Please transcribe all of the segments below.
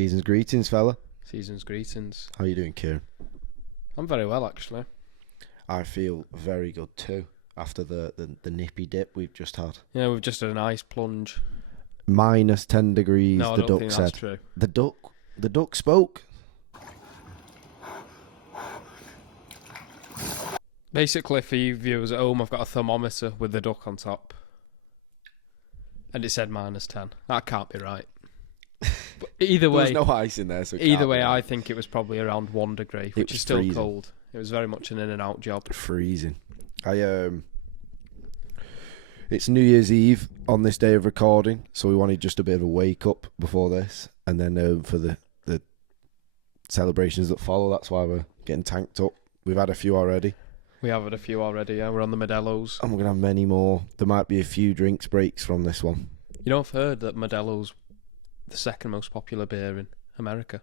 Season's greetings, fella. Season's greetings. How you doing, Kieran? I'm very well, actually. I feel very good too after the nippy dip we've just had. Yeah, we've just had an ice plunge. Minus 10 degrees. No, I the don't duck think said. that's true. The duck spoke. Basically, for you viewers at home, I've got a thermometer with the duck on top, and it said minus 10. That can't be right. But either way, There's no ice in there, so either way, I think it was probably around 1 degree, which is still freezing. cold. It was very much an in and out job. Freezing. It's New Year's Eve on this day of recording, so we wanted just a bit of a wake up before this, and then for the celebrations that follow, that's why we're getting tanked up. We've had a few already. We have had a few already, yeah. We're on the Modelo's. And we're going to have many more. There might be a few drinks breaks from this one. You know, I've heard that Modelo's the second most popular beer in America.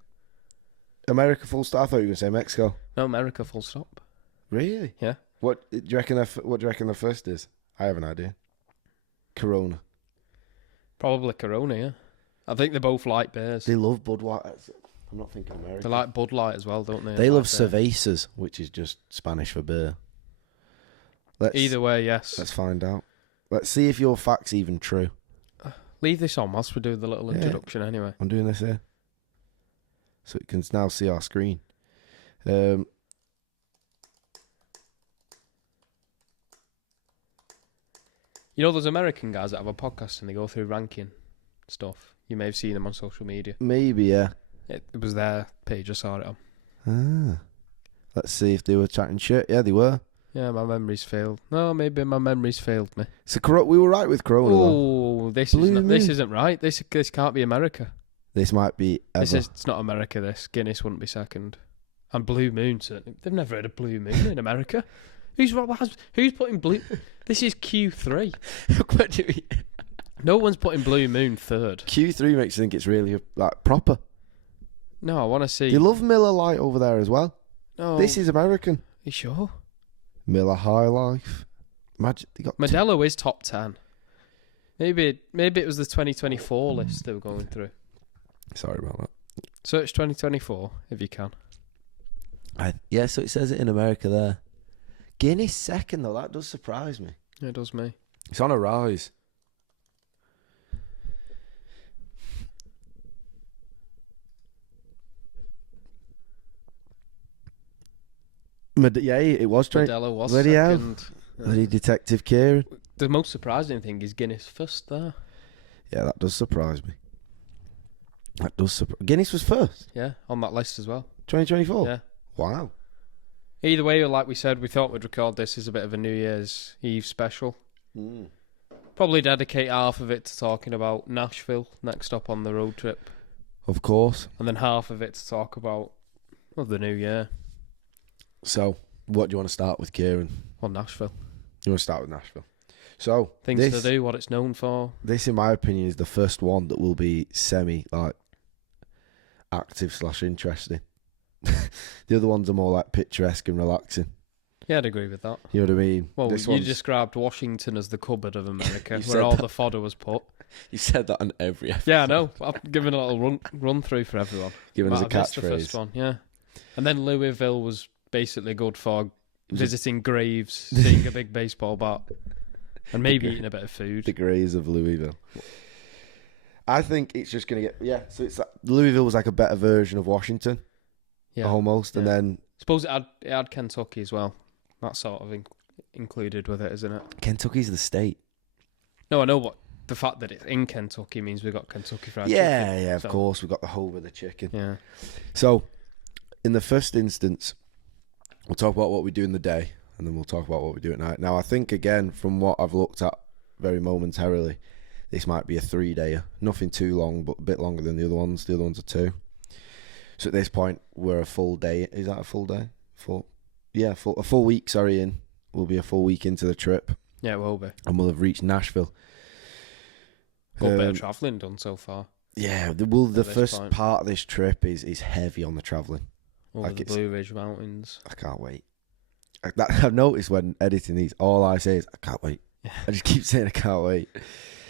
America full stop? I thought you were going to say Mexico. No, America full stop. Really? Yeah. What do you reckon the first is? I have an idea. Corona. Probably Corona, yeah. I think they both like beers. They love Budweiser. I'm not thinking America. They like Bud Light as well, don't they? They love cervezas, which is just Spanish for beer. Either way, yes. Let's find out. Let's see if your fact's even true. Leave this on whilst we do the little introduction anyway. I'm doing this here. So you can now see our screen. You know, there's American guys that have a podcast and they go through ranking stuff. You may have seen them on social media. Maybe, yeah. It was their page, I saw it on. Let's see if they were chatting shit. Yeah, they were. Yeah, my memory's failed. No, maybe my memory's failed me. So we were right with Corona. Oh, this isn't right. This can't be America. This might be ever. It's not America, this. Guinness wouldn't be second. And Blue Moon, certainly. They've never had a Blue Moon in America. Who's putting Blue... This is Q3. No one's putting Blue Moon third. Q3 makes you think it's really proper. No, I want to see... You love Miller Lite over there as well. No. This is American. You sure? Miller High Life. Imagine they got Modelo is top 10. Maybe it was the 2024 list they were going through. Sorry about that. Search 2024 if you can. Yeah, so it says it in America there. Guinness second though, that does surprise me. It does me. It's on a rise. Yeah, it was trying. Modelo was Bloody second. Bloody Detective Kieran. The most surprising thing is Guinness first there. Yeah, that does surprise me. Guinness was first? Yeah, on that list as well. 2024? Yeah. Wow. Either way, like we said, we thought we'd record this as a bit of a New Year's Eve special. Probably dedicate half of it to talking about Nashville, next up on the road trip. Of course. And then half of it to talk about the new year. So, what do you want to start with, Kieran? Well, Nashville. You want to start with Nashville. So, Things to do, what it's known for. This, in my opinion, is the first one that will be active/interesting. The other ones are more like picturesque and relaxing. Yeah, I'd agree with that. You know what I mean? Well, you described Washington as the cupboard of America, You where all said the fodder was put. You said that on every episode. Yeah, I know. I've given a little run through for everyone. Given as a That's the catchphrase. first one, yeah. And then Louisville was basically good for visiting graves, seeing a big baseball bat, and maybe eating a bit of food. The graves of Louisville. I think it's just going to get... so it's Louisville was like a better version of Washington. Yeah. Almost, and then... Suppose it had Kentucky as well. That's sort of included with it, isn't it? Kentucky's the state. No, I know what... The fact that it's in Kentucky means we've got Kentucky Fried Chicken. Yeah, of course. We've got the whole of the chicken. Yeah. So, in the first instance, we'll talk about what we do in the day, and then we'll talk about what we do at night. Now, I think, again, from what I've looked at very momentarily, this might be a 3-dayer. Nothing too long, but a bit longer than the other ones. The other ones are 2. So at this point, we're a full day. Is that a full day? A full week, in. We'll be a full week into the trip. Yeah, it will be. And we'll have reached Nashville. Got a bit of travelling done so far. Yeah, the first part of this trip is heavy on the travelling. Over the Blue Ridge Mountains. I can't wait. I've noticed when editing these, all I say is, I can't wait. I just keep saying I can't wait.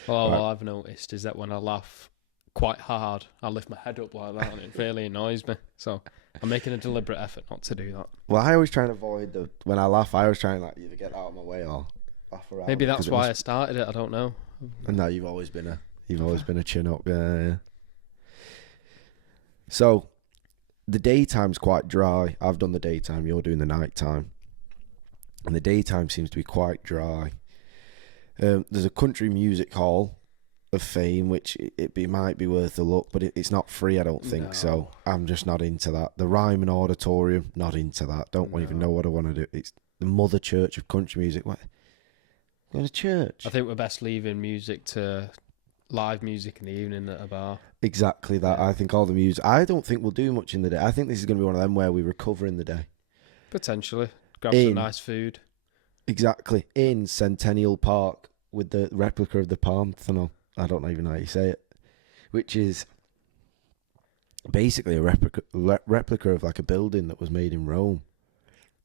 All I've noticed is that when I laugh quite hard, I lift my head up like that, and it really annoys me. So I'm making a deliberate effort not to do that. Well, I always try and avoid when I laugh. I always try and like either get out of my way or laugh around. Maybe that's why I started it. I don't know. And now you've always been a chin up. Yeah. So the daytime's quite dry. I've done the daytime. You're doing the nighttime, and the daytime seems to be quite dry. There's a country music hall of fame, which it might be worth a look, but it's not free, I don't think. No. So I'm just not into that. The Ryman Auditorium, not into that. Don't even know what I want to do. It's the mother church of country music. What? Go to church? I think we're best leaving music to live music in the evening at a bar. Exactly that. Yeah. I think all the music. I don't think we'll do much in the day. I think this is going to be one of them where we recover in the day. Potentially. Grab some nice food. Exactly. In Centennial Park with the replica of the Parthenon. I don't even know how you say it. Which is basically a replica of like a building that was made in Rome.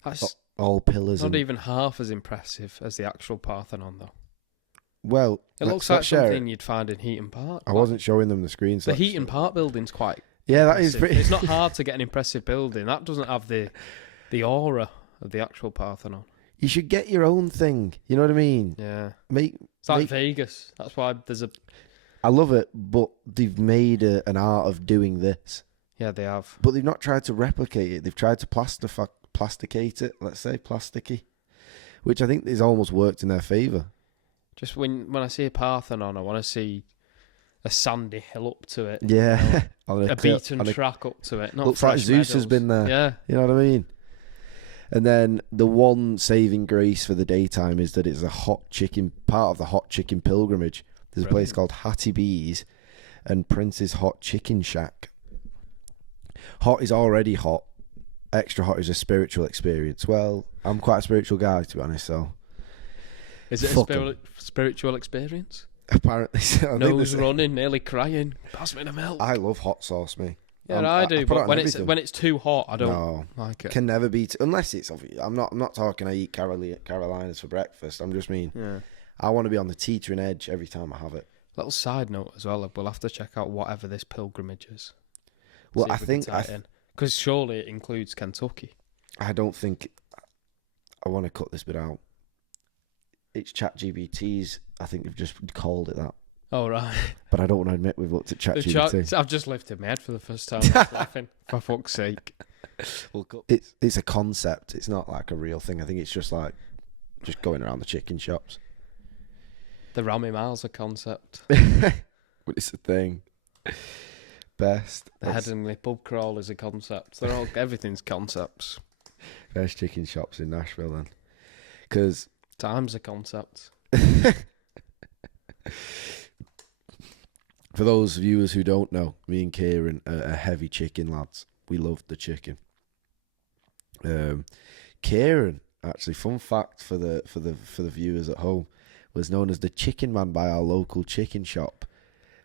That's all pillars. not even half as impressive as the actual Parthenon, though. Well, it looks like something you'd find in Heaton Park. I wasn't showing them the screen. The Heaton Park building's quite that impressive. is pretty. It's not hard to get an impressive building. That doesn't have the aura of the actual Parthenon. You should get your own thing. You know what I mean? Yeah. It's like Vegas. That's why there's a... I love it, but they've made an art of doing this. Yeah, they have. But they've not tried to replicate it. They've tried to plasticate it, let's say, plasticky. Which I think has almost worked in their favour. Just when I see a Parthenon, I want to see a sandy hill up to it. Yeah. You know, a beaten track up to it. Not looks like Zeus has been there. Yeah. You know what I mean? And then the one saving grace for the daytime is that it's part of the hot chicken pilgrimage. There's a place called Hattie B's and Prince's Hot Chicken Shack. Hot is already hot. Extra hot is a spiritual experience. Well, I'm quite a spiritual guy, to be honest, so... Is it a spiritual experience? Apparently so. Nose running, nearly crying. Pass me the milk. I love hot sauce, me. Yeah, I do, but when it's too hot, I don't like it. Can never be unless it's obvious. I'm not talking I eat Carolinas for breakfast. I'm just I want to be on the teetering edge every time I have it. Little side note as well, we'll have to check out whatever this pilgrimage is. Well, I think because surely it includes Kentucky. I don't think I want to cut this bit out. It's ChatGPT's. I think they've just called it that. Oh, right. But I don't want to admit we've looked at ChatGPT. I've just lifted my head for the first time. I was laughing. For fuck's sake. It's a concept. It's not like a real thing. I think it's just like going around the chicken shops. The Rami Miles a concept. But it's a thing. Best. The Headingley pub crawl is a concept. Everything's concepts. Best chicken shops in Nashville then. Because... Time's a concept. For those viewers who don't know, me and Kieran are heavy chicken lads. We love the chicken. Kieran, actually, fun fact for the viewers at home, was known as the chicken man by our local chicken shop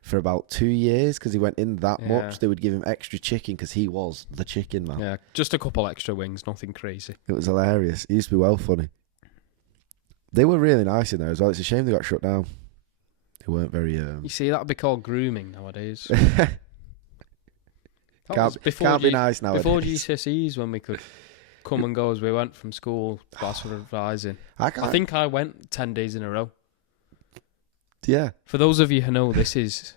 for about 2 years because he went in that much. They would give him extra chicken because he was the chicken man. Yeah, just a couple extra wings, nothing crazy. It was hilarious. It used to be well funny. They were really nice in there as well. It's a shame they got shut down. They weren't very... You see, that would be called grooming nowadays. Can't be nice nowadays. Before GCSEs, when we could come and go as we went from school, class revising. I think I went 10 days in a row. Yeah. For those of you who know, this is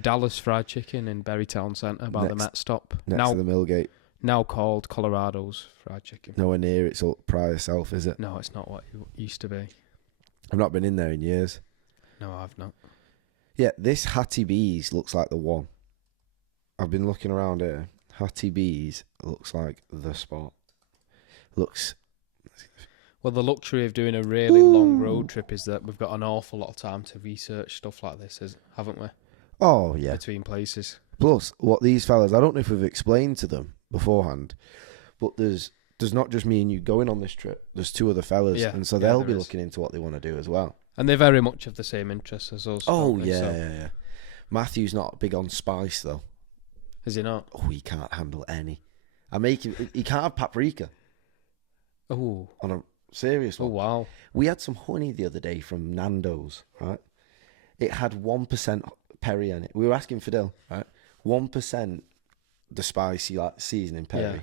Dallas Fried Chicken in Berry Town Centre by the Met Stop. Next to the Millgate. Now called Colorado's Fried Chicken. Nowhere near its prior self, is it? No, it's not what it used to be. I've not been in there in years. No, I've not. Yeah, this Hattie B's looks like the one. I've been looking around here. Hattie B's looks like the spot. Well, the luxury of doing a really long road trip is that we've got an awful lot of time to research stuff like this, haven't we? Oh, yeah. Between places. Plus, what these fellas, I don't know if we've explained to them beforehand, but there's not just me and you going on this trip. There's two other fellas, and so they'll be looking into what they want to do as well. And they very much have the same interests as us. Oh, yeah. Matthew's not big on spice, though. Is he not? Oh, he can't handle any. He can't have paprika. Oh. On a serious one. Oh, wow. We had some honey the other day from Nando's, right? It had 1% Perry in it. We were asking Fidel, right? 1% the spicy like seasoning Perry.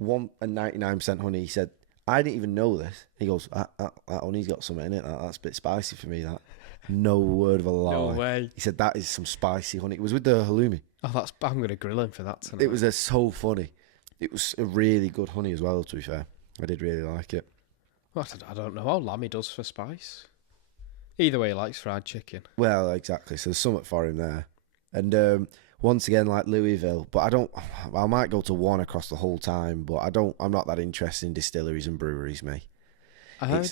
99% honey. He said, I didn't even know this. He goes, that honey's got something in it. That's a bit spicy for me, that. No word of a lie. No way. He said, that is some spicy honey. It was with the halloumi. Oh, I'm going to grill him for that tonight. It was so funny. It was a really good honey as well, to be fair. I did really like it. Well, I don't know how Lammy does for spice. Either way, he likes fried chicken. Well, exactly. So there's something for him there. And once again, like Louisville, but I might go to one across the whole time, but I'm not that interested in distilleries and breweries, me. I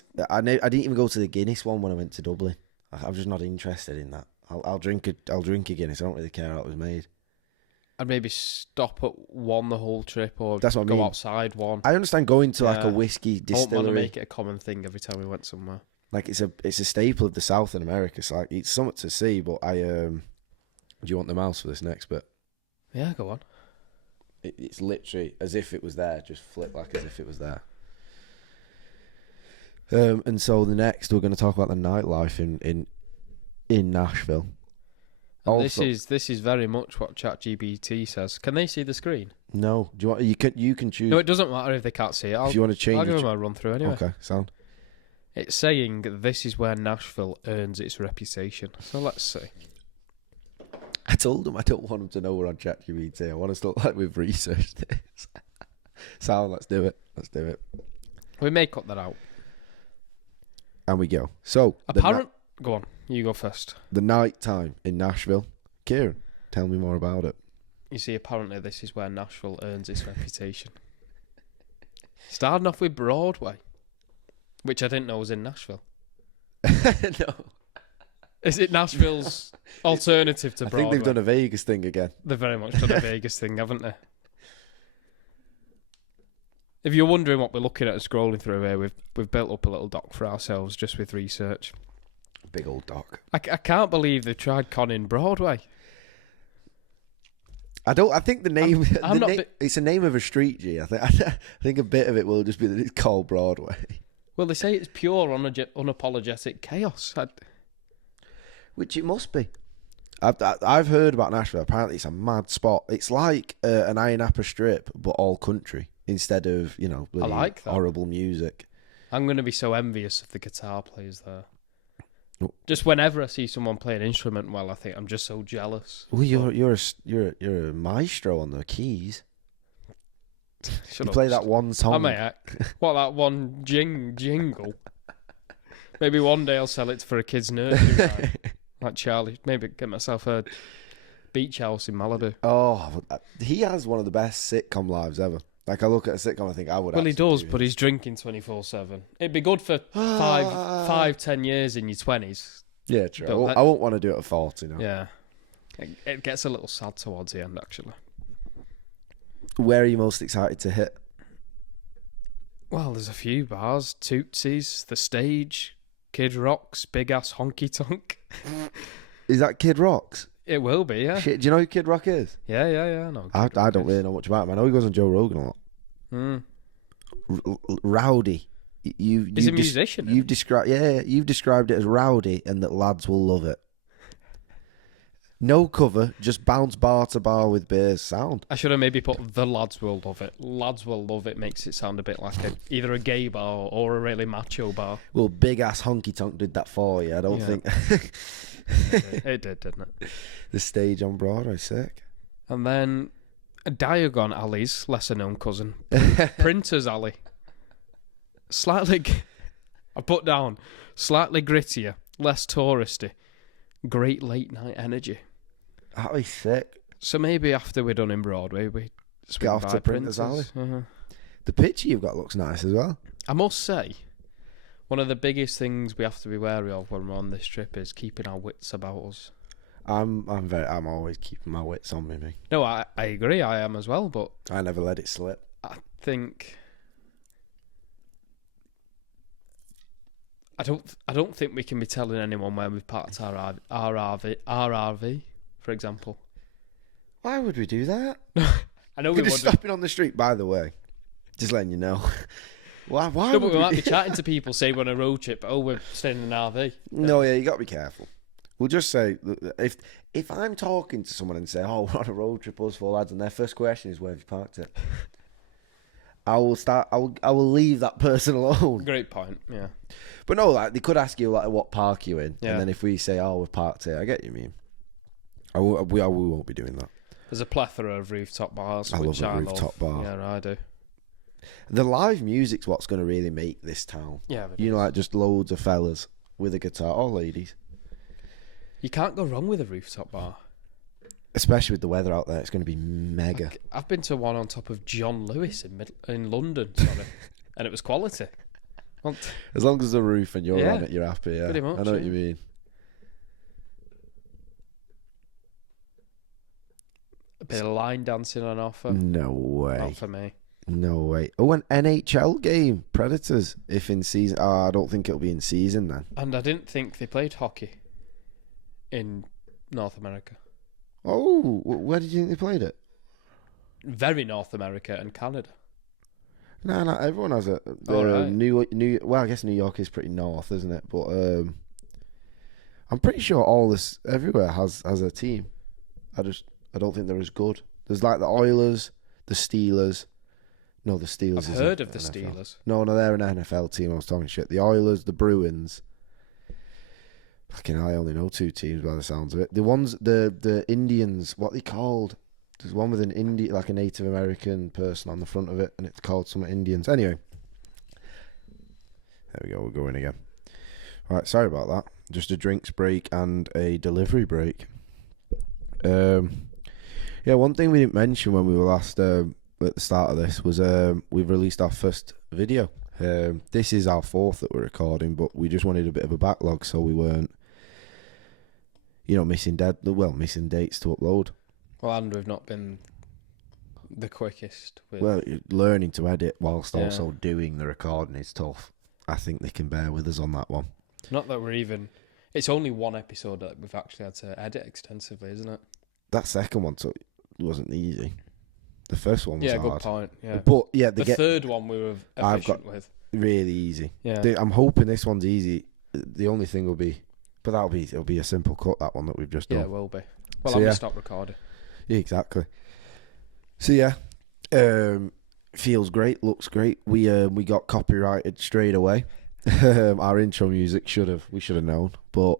didn't even go to the Guinness one when I went to Dublin. I'm just not interested in that. I'll drink a Guinness. I don't really care how it was made. I'd maybe stop at one the whole trip, or That's what I go mean. outside one. I understand going to like a whiskey I distillery. don't want to make it a common thing every time we went somewhere. Like it's a staple of the South in America. So like it's something to see. But do you want the mouse for this next bit? Yeah, go on. It's literally as if it was there. Just flip like as if it was there. And so the next we're going to talk about the nightlife in Nashville. Also, this is very much what ChatGPT says. Can they see the screen? No. Do you want? You can choose. No, it doesn't matter if they can't see it. If you want to change, I'll give them a run through anyway. Okay, sound. It's saying this is where Nashville earns its reputation. So let's see. I told them I don't want them to know we're on ChatGPT. I want us to look like we've researched this. Sound. Let's do it. We may cut that out. And we go. So Go on. You go first. The night time in Nashville. Kieran, tell me more about it. You see, apparently this is where Nashville earns its reputation. Starting off with Broadway, which I didn't know was in Nashville. No. Is it Nashville's alternative to Broadway? I think they've done a Vegas thing again. They've very much done a Vegas thing, haven't they? If you're wondering what we're looking at and scrolling through here, we've built up a little doc for ourselves just with research. Big old doc. I can't believe they've tried conning Broadway. I think the name. It's a name of a street, G. I think a bit of it will just be that it's called Broadway. Well, they say it's pure, unapologetic chaos. Which it must be. I've heard about Nashville. Apparently, it's a mad spot. It's like an Iron Apple strip, but all country instead of I like that. horrible music. I'm going to be so envious of the guitar players there. Just whenever I see someone play an instrument well, I think I'm just so jealous. Well, you're a maestro on the keys. You play that one song. I may. What, that one jingle? Maybe one day I'll sell it for a kid's nursery. Right? Like Charlie. Maybe get myself a beach house in Malibu. Oh, he has one of the best sitcom lives ever. Like, I look at a sitcom, I think I would. Well, he does, but he's drinking 24/7. It'd be good for 5-10 years in your 20s. Yeah, true. I won't want to do it at 40, no. Yeah. It gets a little sad towards the end, actually. Where are you most excited to hit? Well, there's a few bars. Tootsie's, The Stage, Kid Rock's, Big Ass Honky Tonk. Is that Kid Rock's? It will be, yeah. Shit, do you know who Kid Rock is? Yeah. I know. I don't really know much about him. I know he goes on Joe Rogan a lot. Rowdy. He's a musician. You've described it as rowdy and that lads will love it. No cover, just bounce bar to bar with beers. Sound. I should have maybe put the lads will love it. Lads will love it makes it sound a bit like either a gay bar or a really macho bar. Well, Big Ass Honky Tonk did that for you. I don't think. It did, didn't it? The Stage on Broadway, sick. And then Diagon Alley's lesser known cousin, Printer's Alley. I put down slightly grittier, less touristy, great late night energy. That'd be sick. So maybe after we're done in Broadway, we get off to Printer's Alley. Uh-huh. The picture you've got looks nice as well. I must say, one of the biggest things we have to be wary of when we're on this trip is keeping our wits about us. I'm always keeping my wits on me. No, I agree. I am as well, but I never let it slip. I think I don't think we can be telling anyone where we've parked our RRV, for example. Why would we do that? I know we're just stopping on the street. By the way, just letting you know. Why? No, but we might be chatting to people, say we're on a road trip. Oh, we're staying in an RV. No, yeah, you got to be careful. We'll just say if I'm talking to someone and say, "Oh, we're on a road trip, us four lads," and their first question is, "Where have you parked it?" I will leave that person alone. Great point. Yeah. But no, like they could ask you like what park you in, Yeah. and then if we say, "Oh, we've parked here," I get you mean. We won't be doing that. There's a plethora of rooftop bars. I which love a I rooftop bar. Yeah, I do. The live music's what's going to really make this town. Yeah. You know, like just loads of fellas with a guitar, or ladies. You can't go wrong with a rooftop bar. Especially with the weather out there, it's going to be mega. I've been to one on top of John Lewis in London, sorry, and it was quality. As long as the roof and you're Yeah. on it, you're happy. Yeah, Pretty much, I know what yeah. you mean. A bit of line dancing on offer. No way. Not for me. No way. Oh, an NHL game, Predators. If in season, I don't think it'll be in season then. And I didn't think they played hockey in North America. Oh, where did you think they played it? Very North America and Canada. No, everyone has a. Right. Well, I guess New York is pretty north, isn't it? But I'm pretty sure all this everywhere has a team. I don't think they're as good. There's like the Oilers, the Steelers. No, the Steelers. I've heard of the Steelers. No, they're an NFL team. I was talking shit. The Oilers, the Bruins. Fucking hell, I only know 2 teams by the sounds of it. The ones, the Indians, what they called? There's one with an like a Native American person on the front of it, and it's called some Indians. Anyway, there we go. We're going again. Right, sorry about that. Just a drinks break and a delivery break. Yeah, one thing we didn't mention when we were last at the start of this was we've released our first video. This is our 4th that we're recording, but we just wanted a bit of a backlog so we weren't, missing dates to upload. Well, and we've not been the quickest. Well, learning to edit whilst also doing the recording is tough. I think they can bear with us on that one. Not that we're even... It's only one episode that we've actually had to edit extensively, isn't it? That second one wasn't easy. The first one was hard. Yeah, good point. Yeah. But yeah, the third one we were efficient with. Really easy. Yeah. I'm hoping this one's easy. The only thing will be, but it'll be a simple cut, that one that we've just done. Yeah, it will be. Well, So, I'm yeah. gonna stop recording. Yeah, exactly. So yeah, feels great, looks great. We got copyrighted straight away. Our intro music we should have known, but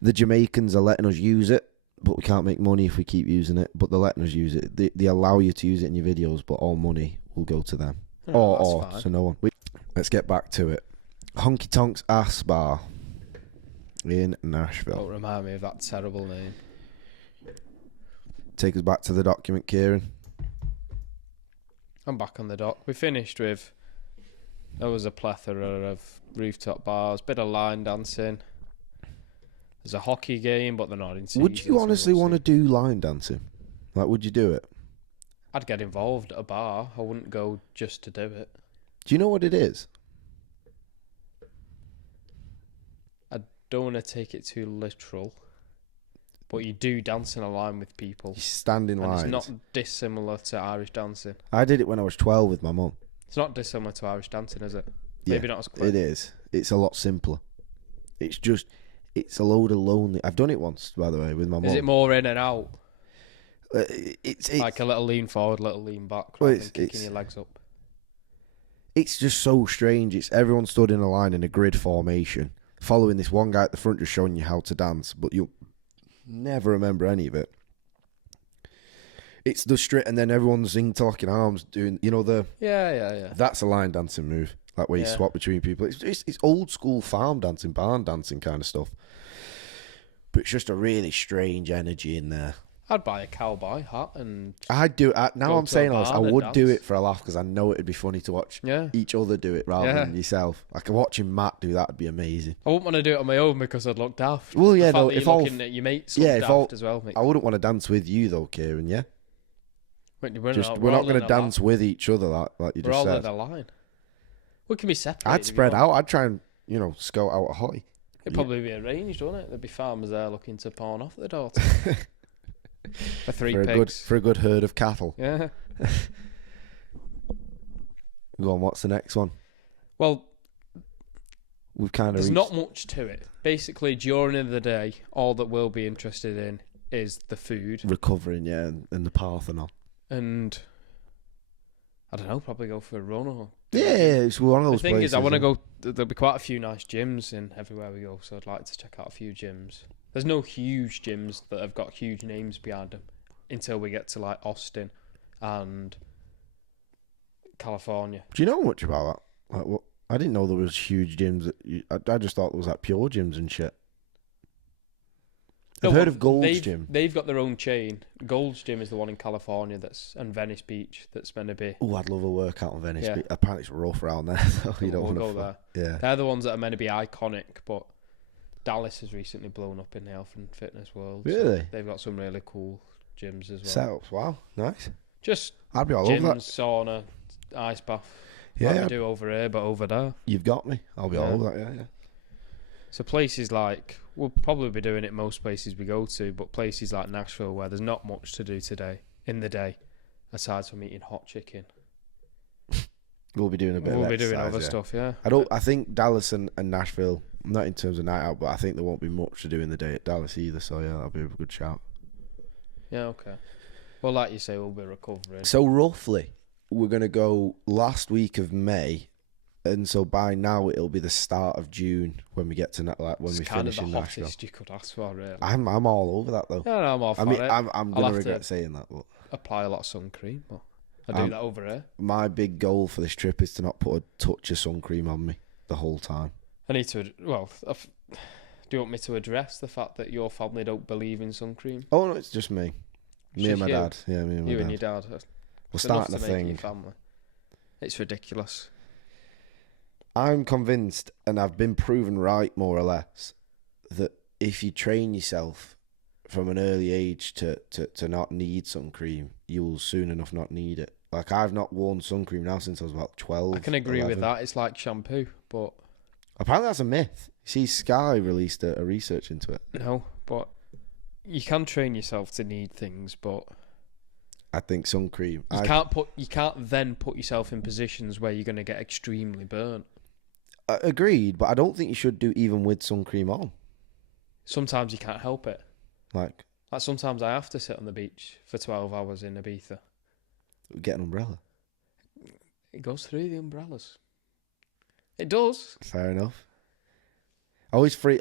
the Jamaicans are letting us use it, but we can't make money if we keep using it. But they're letting us use it. They allow you to use it in your videos, but all money will go to them. Oh, that's fine. So no one. Let's get back to it. Honky Tonk's Ass Bar in Nashville. Don't remind me of that terrible name. Take us back to the document, Kieran. I'm back on the dock. We finished with... There was a plethora of rooftop bars, bit of line dancing. There's a hockey game, but they're not in season. Would you honestly want to do line dancing? Like, would you do it? I'd get involved at a bar. I wouldn't go just to do it. Do you know what it is? I don't want to take it too literal, but you do dance in a line with people. You stand in lines. And it's not dissimilar to Irish dancing. I did it when I was 12 with my mum. It's not dissimilar to Irish dancing, is it? Yeah, Maybe not as quick. It is. It's a lot simpler. It's a load of lonely. I've done it once, by the way, with my mum. Is it more in and out? It's Like a little lean forward, little lean back, Well, rather than kicking your legs up. It's just so strange. It's everyone stood in a line in a grid formation, following this one guy at the front just showing you how to dance, but you'll never remember any of it. It's the straight, and then everyone's interlocking arms doing, Yeah. that's a line dancing move, like where you Yeah. swap between people. It's old school farm dancing, barn dancing kind of stuff. But it's just a really strange energy in there. I'd buy a cowboy hat and I'd do it. Now Go I'm to saying a all this, I barn and would do dance. it for a laugh because I know it'd be funny to watch yeah. each other do it rather Yeah. than yourself. Like watching Matt do that would be amazing. I wouldn't want to do it on my own because I'd look daft. Well, yeah, The fact no, that if you're all- looking at your mates yeah, look if all- daft as well. Makes I wouldn't want to dance with you though, Kieran. Yeah, we're we're not going to dance with each other like you We're just all in said. a line. We can be separated. I'd if you spread want. out. I'd try and scout out a hottie. It'd probably be arranged, wouldn't it? There'd be farmers there looking to pawn off their daughter. For three pigs. for a good herd of cattle. Yeah. Go on. What's the next one? Well, we've kind of There's not much to it. Basically, during the day, all that we'll be interested in is the food. recovering, yeah, and the Parthenon. And I don't know, probably go for a run or... Yeah, it's one of those The thing places. is, I want to go... There'll be quite a few nice gyms in everywhere we go, so I'd like to check out a few gyms. There's no huge gyms that have got huge names behind them until we get to, like, Austin and California. Do you know much about that? Like, what? I didn't know there was huge gyms. I just thought there was like pure gyms and shit. I've heard of Gold's Gym. They've got their own chain. Gold's Gym is the one in California and Venice Beach that's meant to be... Oh, I'd love a workout on Venice Yeah. Beach. Apparently it's rough around there, so you don't We'll want to go there. Yeah. They're the ones that are meant to be iconic, but Dallas has recently blown up in the health and fitness world. Really? So they've got some really cool gyms as well. Setups, wow, nice. Just I'd be all gyms, over that. sauna, ice bath. Yeah, Like we do over here, but over there. you've got me. I'll be all Yeah. over that, yeah. So places like... We'll probably be doing it most places we go to, but places like Nashville where there's not much to do in the day, aside from eating hot chicken. We'll be doing a bit We'll of be doing exercise, other yeah. stuff, yeah. I think Dallas and Nashville, not in terms of night out, but I think there won't be much to do in the day at Dallas either, so yeah, that'll be a good shout. Yeah, okay. Well, like you say, we'll be recovering. So roughly, we're going to go last week of May, and so by now it'll be the start of June when we get to when It's we kind of finish the in Nashville. hottest you could ask for, really. I'm all over that though. Yeah, no, I'm all for I mean, it. I'm I'll going have to regret to saying that, but apply a lot of sun cream. But I do that over here. my big goal for this trip is to not put a touch of sun cream on me the whole time. I need to. Well, do you want me to address the fact that your family don't believe in sun cream? Oh no, it's just me. Me Just and my you? dad. Yeah, me and my You dad. and your dad. We're It's enough starting a to make it your thing. family. It's ridiculous. I'm convinced, and I've been proven right more or less, that if you train yourself from an early age to not need sun cream, you will soon enough not need it. Like, I've not worn sun cream now since I was about 12. I can agree 11. with that. It's like shampoo, but Apparently that's a myth. See, Sky released a research into it. no. But you can train yourself to need things, but I think sun cream. you can't then put yourself in positions where you're going to get extremely burnt. Agreed, but I don't think you should do even with sun cream on. Sometimes you can't help it. Like Sometimes I have to sit on the beach for 12 hours in Ibiza. get an umbrella. It goes through the umbrellas. It does. Fair enough. I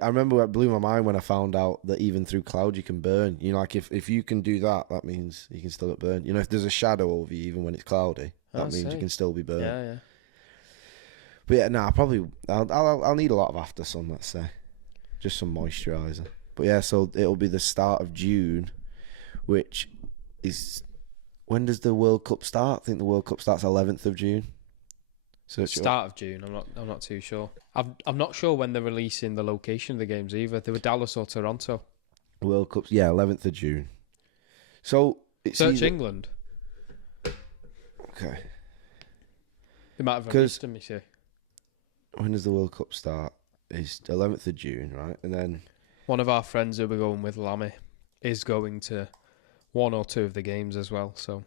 remember it blew my mind when I found out that even through cloud you can burn. You know, like if you can do that, that means you can still get burned. You know, if there's a shadow over you, even when it's cloudy, that means you can still be burned. Yeah, yeah. But yeah, I'll need a lot of after sun, let's say, just some moisturiser. But yeah, so it'll be the start of June, which is when does the World Cup start? I think the World Cup starts 11th of June. So Start of June. I'm not too sure. I'm not sure when they're releasing the location of the games either. They were Dallas or Toronto. World Cup, yeah, 11th of June. So it's Search England. Okay. They might have released them, you see. When does the World Cup start? It's 11th of June, right? And then One of our friends who we're going with, Lammy, is going to one or two of the games as well. So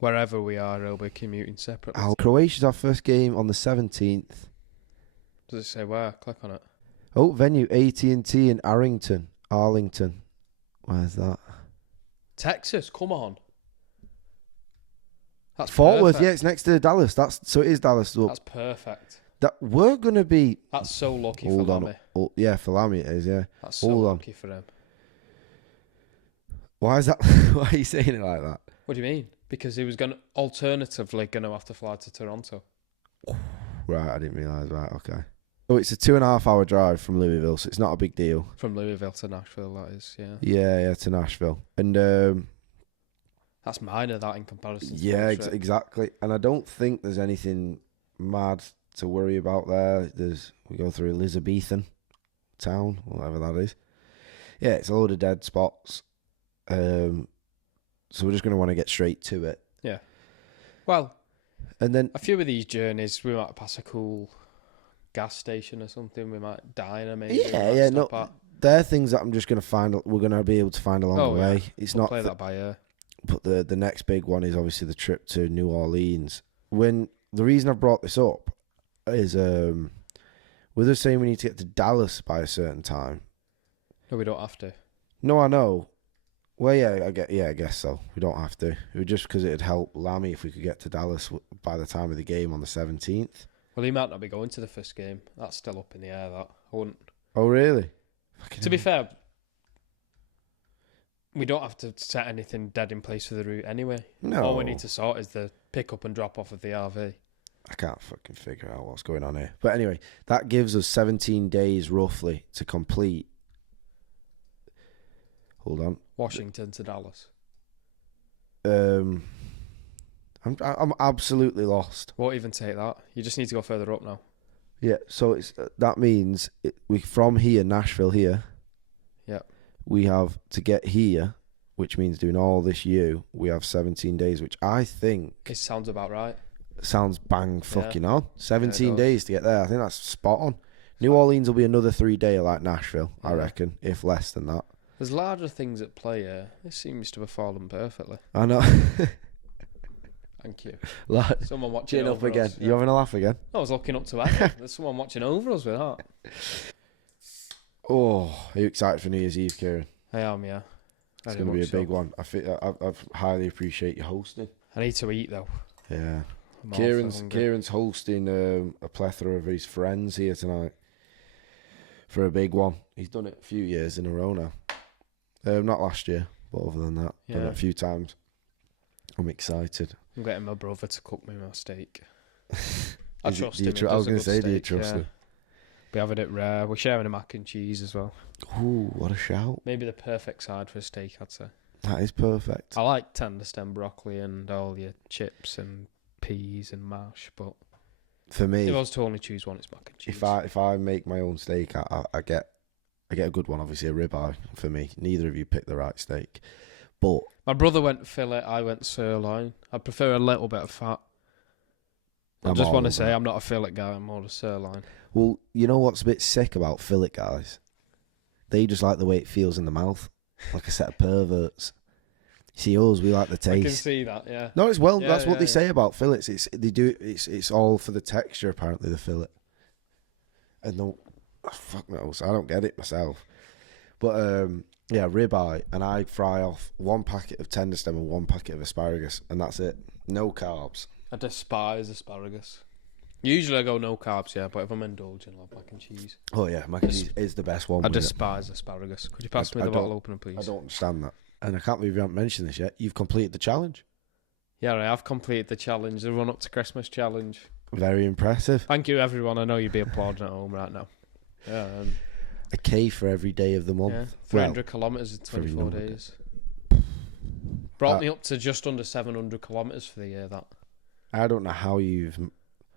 wherever we are, he'll be commuting separately. Croatia's our first game on the 17th. Does it say where? Click on it. Oh, venue AT&T in Arlington. Where's that? Texas, come on. That's Fort Worth, perfect. yeah, it's next to Dallas. So it is Dallas. That's perfect. That we're gonna be. That's so lucky Hold for on. Lammy. Oh, yeah, for Lammy it is. Yeah. That's so Hold on. lucky for him. Why is that? Why are you saying it like that? What do you mean? Because he was alternatively going to have to fly to Toronto. Right, I didn't realise. Right, okay. Oh, it's a 2.5 hour drive from Louisville, so it's not a big deal. From Louisville to Nashville, that is, yeah. Yeah, to Nashville, and That's minor, that, in comparison to yeah, the trip. exactly. And I don't think there's anything mad to worry about there. We go through Elizabethan town, whatever that is. Yeah, it's a load of dead spots. So we're just going to want to get straight to it. Yeah. Well, And then a few of these journeys, we might pass a cool gas station or something. We might diner maybe. yeah, no, they're things that I'm just going to find. We're going to be able to find along the way. It's We'll not play that by ear. But the next big one is obviously the trip to New Orleans. The reason I brought this up is we're We're just saying we need to get to Dallas by a certain time. No, we don't have to. No, I know. Well, yeah, I guess so. We don't have to. It was just because it'd help Lammy if we could get to Dallas by the time of the game on the 17th. Well, he might not be going to the first game. That's still up in the air, that. I wouldn't. Oh, really? To be fair, we don't have to set anything dead in place for the route anyway. No. All we need to sort is the pick up and drop off of the RV. I can't fucking figure out what's going on here. But anyway, that gives us 17 days roughly to complete. Hold on. Washington to Dallas. I'm absolutely lost. Won't even take that. You just need to go further up now. Yeah, so that means we from here, Nashville here. Yeah. We have to get here, which means doing all this we have 17 days, which I think It sounds about right. sounds bang fucking on. Yeah, 17 it days to get there. I think that's spot on. New Orleans will be another 3-day like Nashville, I Yeah. reckon, if less than that. There's larger things at play here. This seems to have fallen perfectly. I know. Thank you. Like, Someone watching chin up over again. us. You having a laugh again? I was looking up to Adam. There's someone watching over us with that. Oh, are you excited for New Year's Eve, Kieran? I am, yeah. It's Very going to be a much so. big one. I highly appreciate you hosting. I need to eat though. Yeah. I'm awfully hungry. Kieran's hosting a plethora of his friends here tonight for a big one. He's done it a few years in a row now. Not last year, but other than that, done it Yeah. a few times. I'm excited. I'm getting my brother to cook me my steak. I Is it- trust do you him. tr- He I does was a going good to say, do you steak, trust yeah. him? We're having it rare. We're sharing a mac and cheese as well. Ooh, what a shout. Maybe the perfect side for a steak, I'd say. That is perfect. I like tender stem broccoli and all your chips and peas and mash, but For me, if I was to only choose one, it's mac and cheese. if I make my own steak, I get a good one, obviously a ribeye for me. Neither of you picked the right steak. But My brother went fillet, I went sirloin. I prefer a little bit of fat. I I'm just all want to over say it. I'm not a fillet guy, I'm more a sirloin. Well, you know what's a bit sick about fillet guys? They just like the way it feels in the mouth, like a set of perverts. See us, we like the I can taste. see that, yeah. No, it's well. Yeah, That's what yeah, they yeah. say about fillets. It's all for the texture. Apparently, the fillet. And no, fuck knows. I don't get it myself. But yeah, ribeye, and I fry off one packet of tender stem and one packet of asparagus, and that's it. No carbs. I despise asparagus. Usually I go no carbs, yeah, but if I'm indulging, I'll have mac and cheese. Oh yeah, mac and cheese is the best one. I with it. despise asparagus. Could you pass me I the bottle don't- opener, please? I don't understand that, and I can't believe you haven't mentioned this yet. You've completed the challenge. Yeah, I have completed the challenge, the run up to Christmas challenge. Very impressive. Thank you, everyone. I know you'd be applauding at home right now. Yeah, A K for every day of the month. yeah. Well, 300 kilometres in for every 24 number. days. Brought me up to just under 700 kilometres for the year, that. I don't know how you've.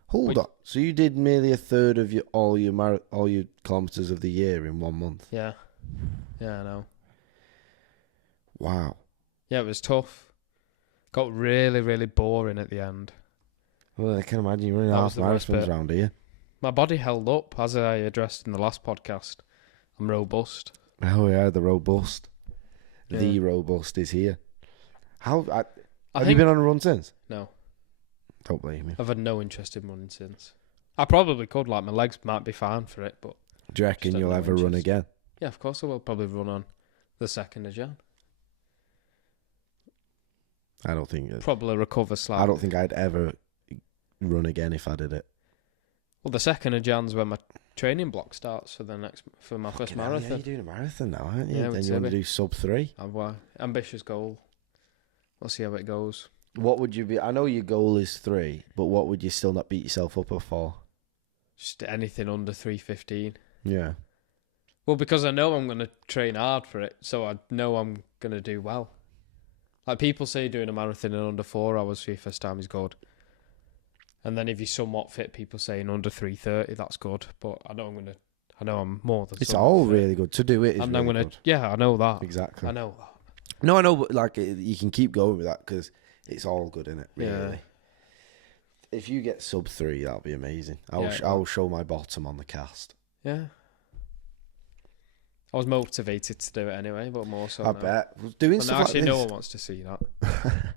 Hold Wait. on. So you did merely a third of all your kilometers of the year in 1 month. Yeah. Yeah, I know. Wow. Yeah, it was tough. Got really, really boring at the end. Well, I can imagine you're running That half was the worst marathons bit. around here. My body held up, as I addressed in the last podcast. I'm robust. Oh yeah, the robust. Yeah. The robust is here. Have I you think been on a run since? no. Don't blame me. I've had no interest in running since. I probably could, like my legs might be fine for it, but Do you reckon Just had you'll no ever run interest. again? yeah, of course I will probably run on the 2nd of Jan. I don't think. Probably recover slightly. I don't think I'd ever run again if I did it. Well, the 2nd of Jan's when my training block starts for my first Fucking hell, marathon. Yeah, you're doing a marathon now, aren't you? Yeah, Then with you want to Tibby. do sub 3. I've ambitious goal. We'll see how it goes. What would you be? I know your goal is 3, but what would you still not beat yourself up for? Just anything under 3:15. Yeah. Well, because I know I'm going to train hard for it, so I know I'm going to do well. Like people say doing a marathon in under 4 hours for your first time is good. And then if you're somewhat fit, people saying under 3:30, that's good. But I know I'm more than It's somewhat all fit. really good. To do it is And really I'm going good. to, yeah, I know that. Exactly. I know that. No, I know, but like you can keep going with that because it's all good in it. Really. Yeah. If you get sub 3, that'll be amazing. Yeah, I'll show my bottom on the cast. Yeah. I was motivated to do it anyway, but more so I now. bet doing And stuff actually, like no this. one wants to see that.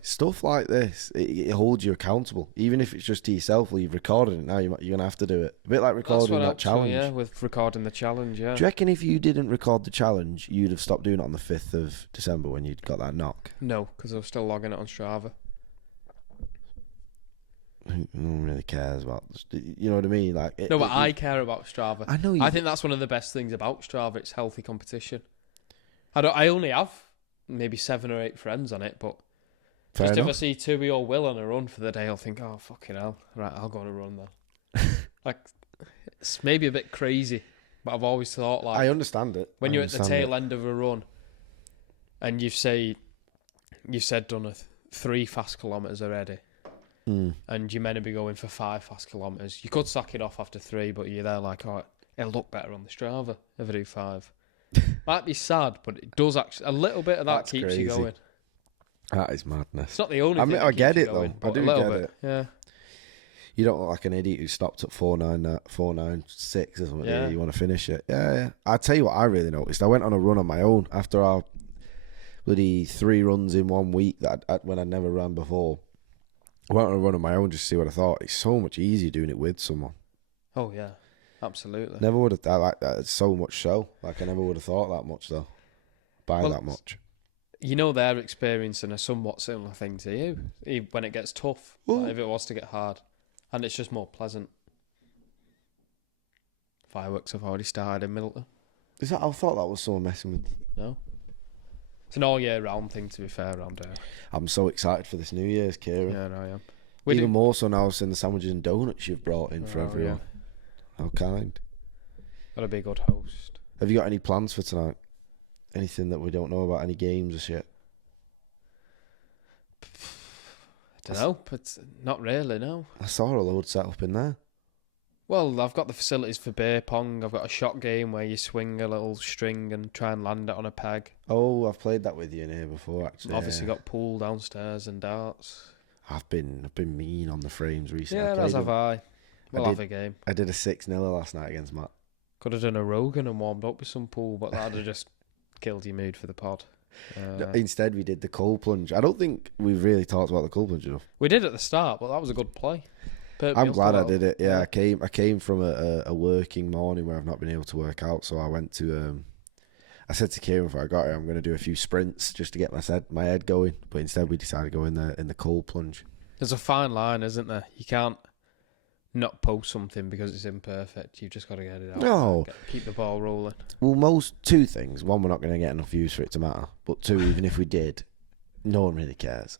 stuff like this, it holds you accountable. Even if it's just to yourself, well, you've recorded it now, you're going to have to do it. A bit like recording that challenge. Yeah, with recording the challenge, yeah. Do you reckon if you didn't record the challenge, you'd have stopped doing it on the 5th of December when you'd got that knock? No, because I was still logging it on Strava. No one really cares about, you know what I mean? Like no, but I care about Strava. I know. I think that's one of the best things about Strava. It's healthy competition. I only have maybe 7 or 8 friends on it, but Fair just enough. if I see Tui or Will on a run for the day, I'll think, oh fucking hell, right, I'll go on a run then. Like, it's maybe a bit crazy, but I've always thought, like, I understand it. when you're at the tail end of a run, and you said done 3 fast kilometres already. And you're meant to be going for 5 fast kilometres. You could sack it off after 3, but you're there like, oh, it'll look better on the Strava if I do 5. Might be sad, but it does actually. A little bit of that That's keeps crazy. you going. That is madness. It's not the only thing. I get it going, though. I but do a little get bit, it. yeah. You don't look like an idiot who stopped at 4:96 or something. Yeah. You want to finish it. Yeah. I'll tell you what I really noticed. I went on a run on my own after our bloody 3 runs in 1 week when I'd never ran before. I went on a run on my own just to see what I thought. It's so much easier doing it with someone. Oh yeah, absolutely. Never would have. I like that. It's so much so. Like I never would have thought that much though. That much. You know they're experiencing a somewhat similar thing to you when it gets tough. Like if it was to get hard, and it's just more pleasant. Fireworks have already started in Middleton. Is that? I thought that was someone messing with. No. It's an all year round thing, to be fair, around here. I'm so excited for this New Year's, Kieran. Yeah, no, I am. Even more so now seeing the sandwiches and donuts you've brought in for everyone. Yeah. How kind. Got to be a good host. Have you got any plans for tonight? Anything that we don't know about? Any games or shit? I don't know, but not really, no. I saw a load set up in there. Well, I've got the facilities for beer pong. I've got a shot game where you swing a little string and try and land it on a peg. Oh, I've played that with you in here before, actually. Obviously got pool downstairs and darts. I've been mean on the frames recently. Yeah, as have I. We'll have a game. I did a 6-0 last night against Matt. Could have done a Rogan and warmed up with some pool, but that'd have just killed your mood for the pod. Instead, we did the cold plunge. I don't think we've really talked about the cold plunge enough. We did at the start, but that was a good play. I'm glad I did it. Yeah, I came from a working morning where I've not been able to work out, so I went to. I said to Kieran before I got here, I'm going to do a few sprints just to get my head going. But instead, we decided to go in the cold plunge. There's a fine line, isn't there? You can't not post something because it's imperfect. You've just got to get it out. No, keep the ball rolling. Well, two things. One, we're not going to get enough views for it to matter. But 2, even if we did, no one really cares.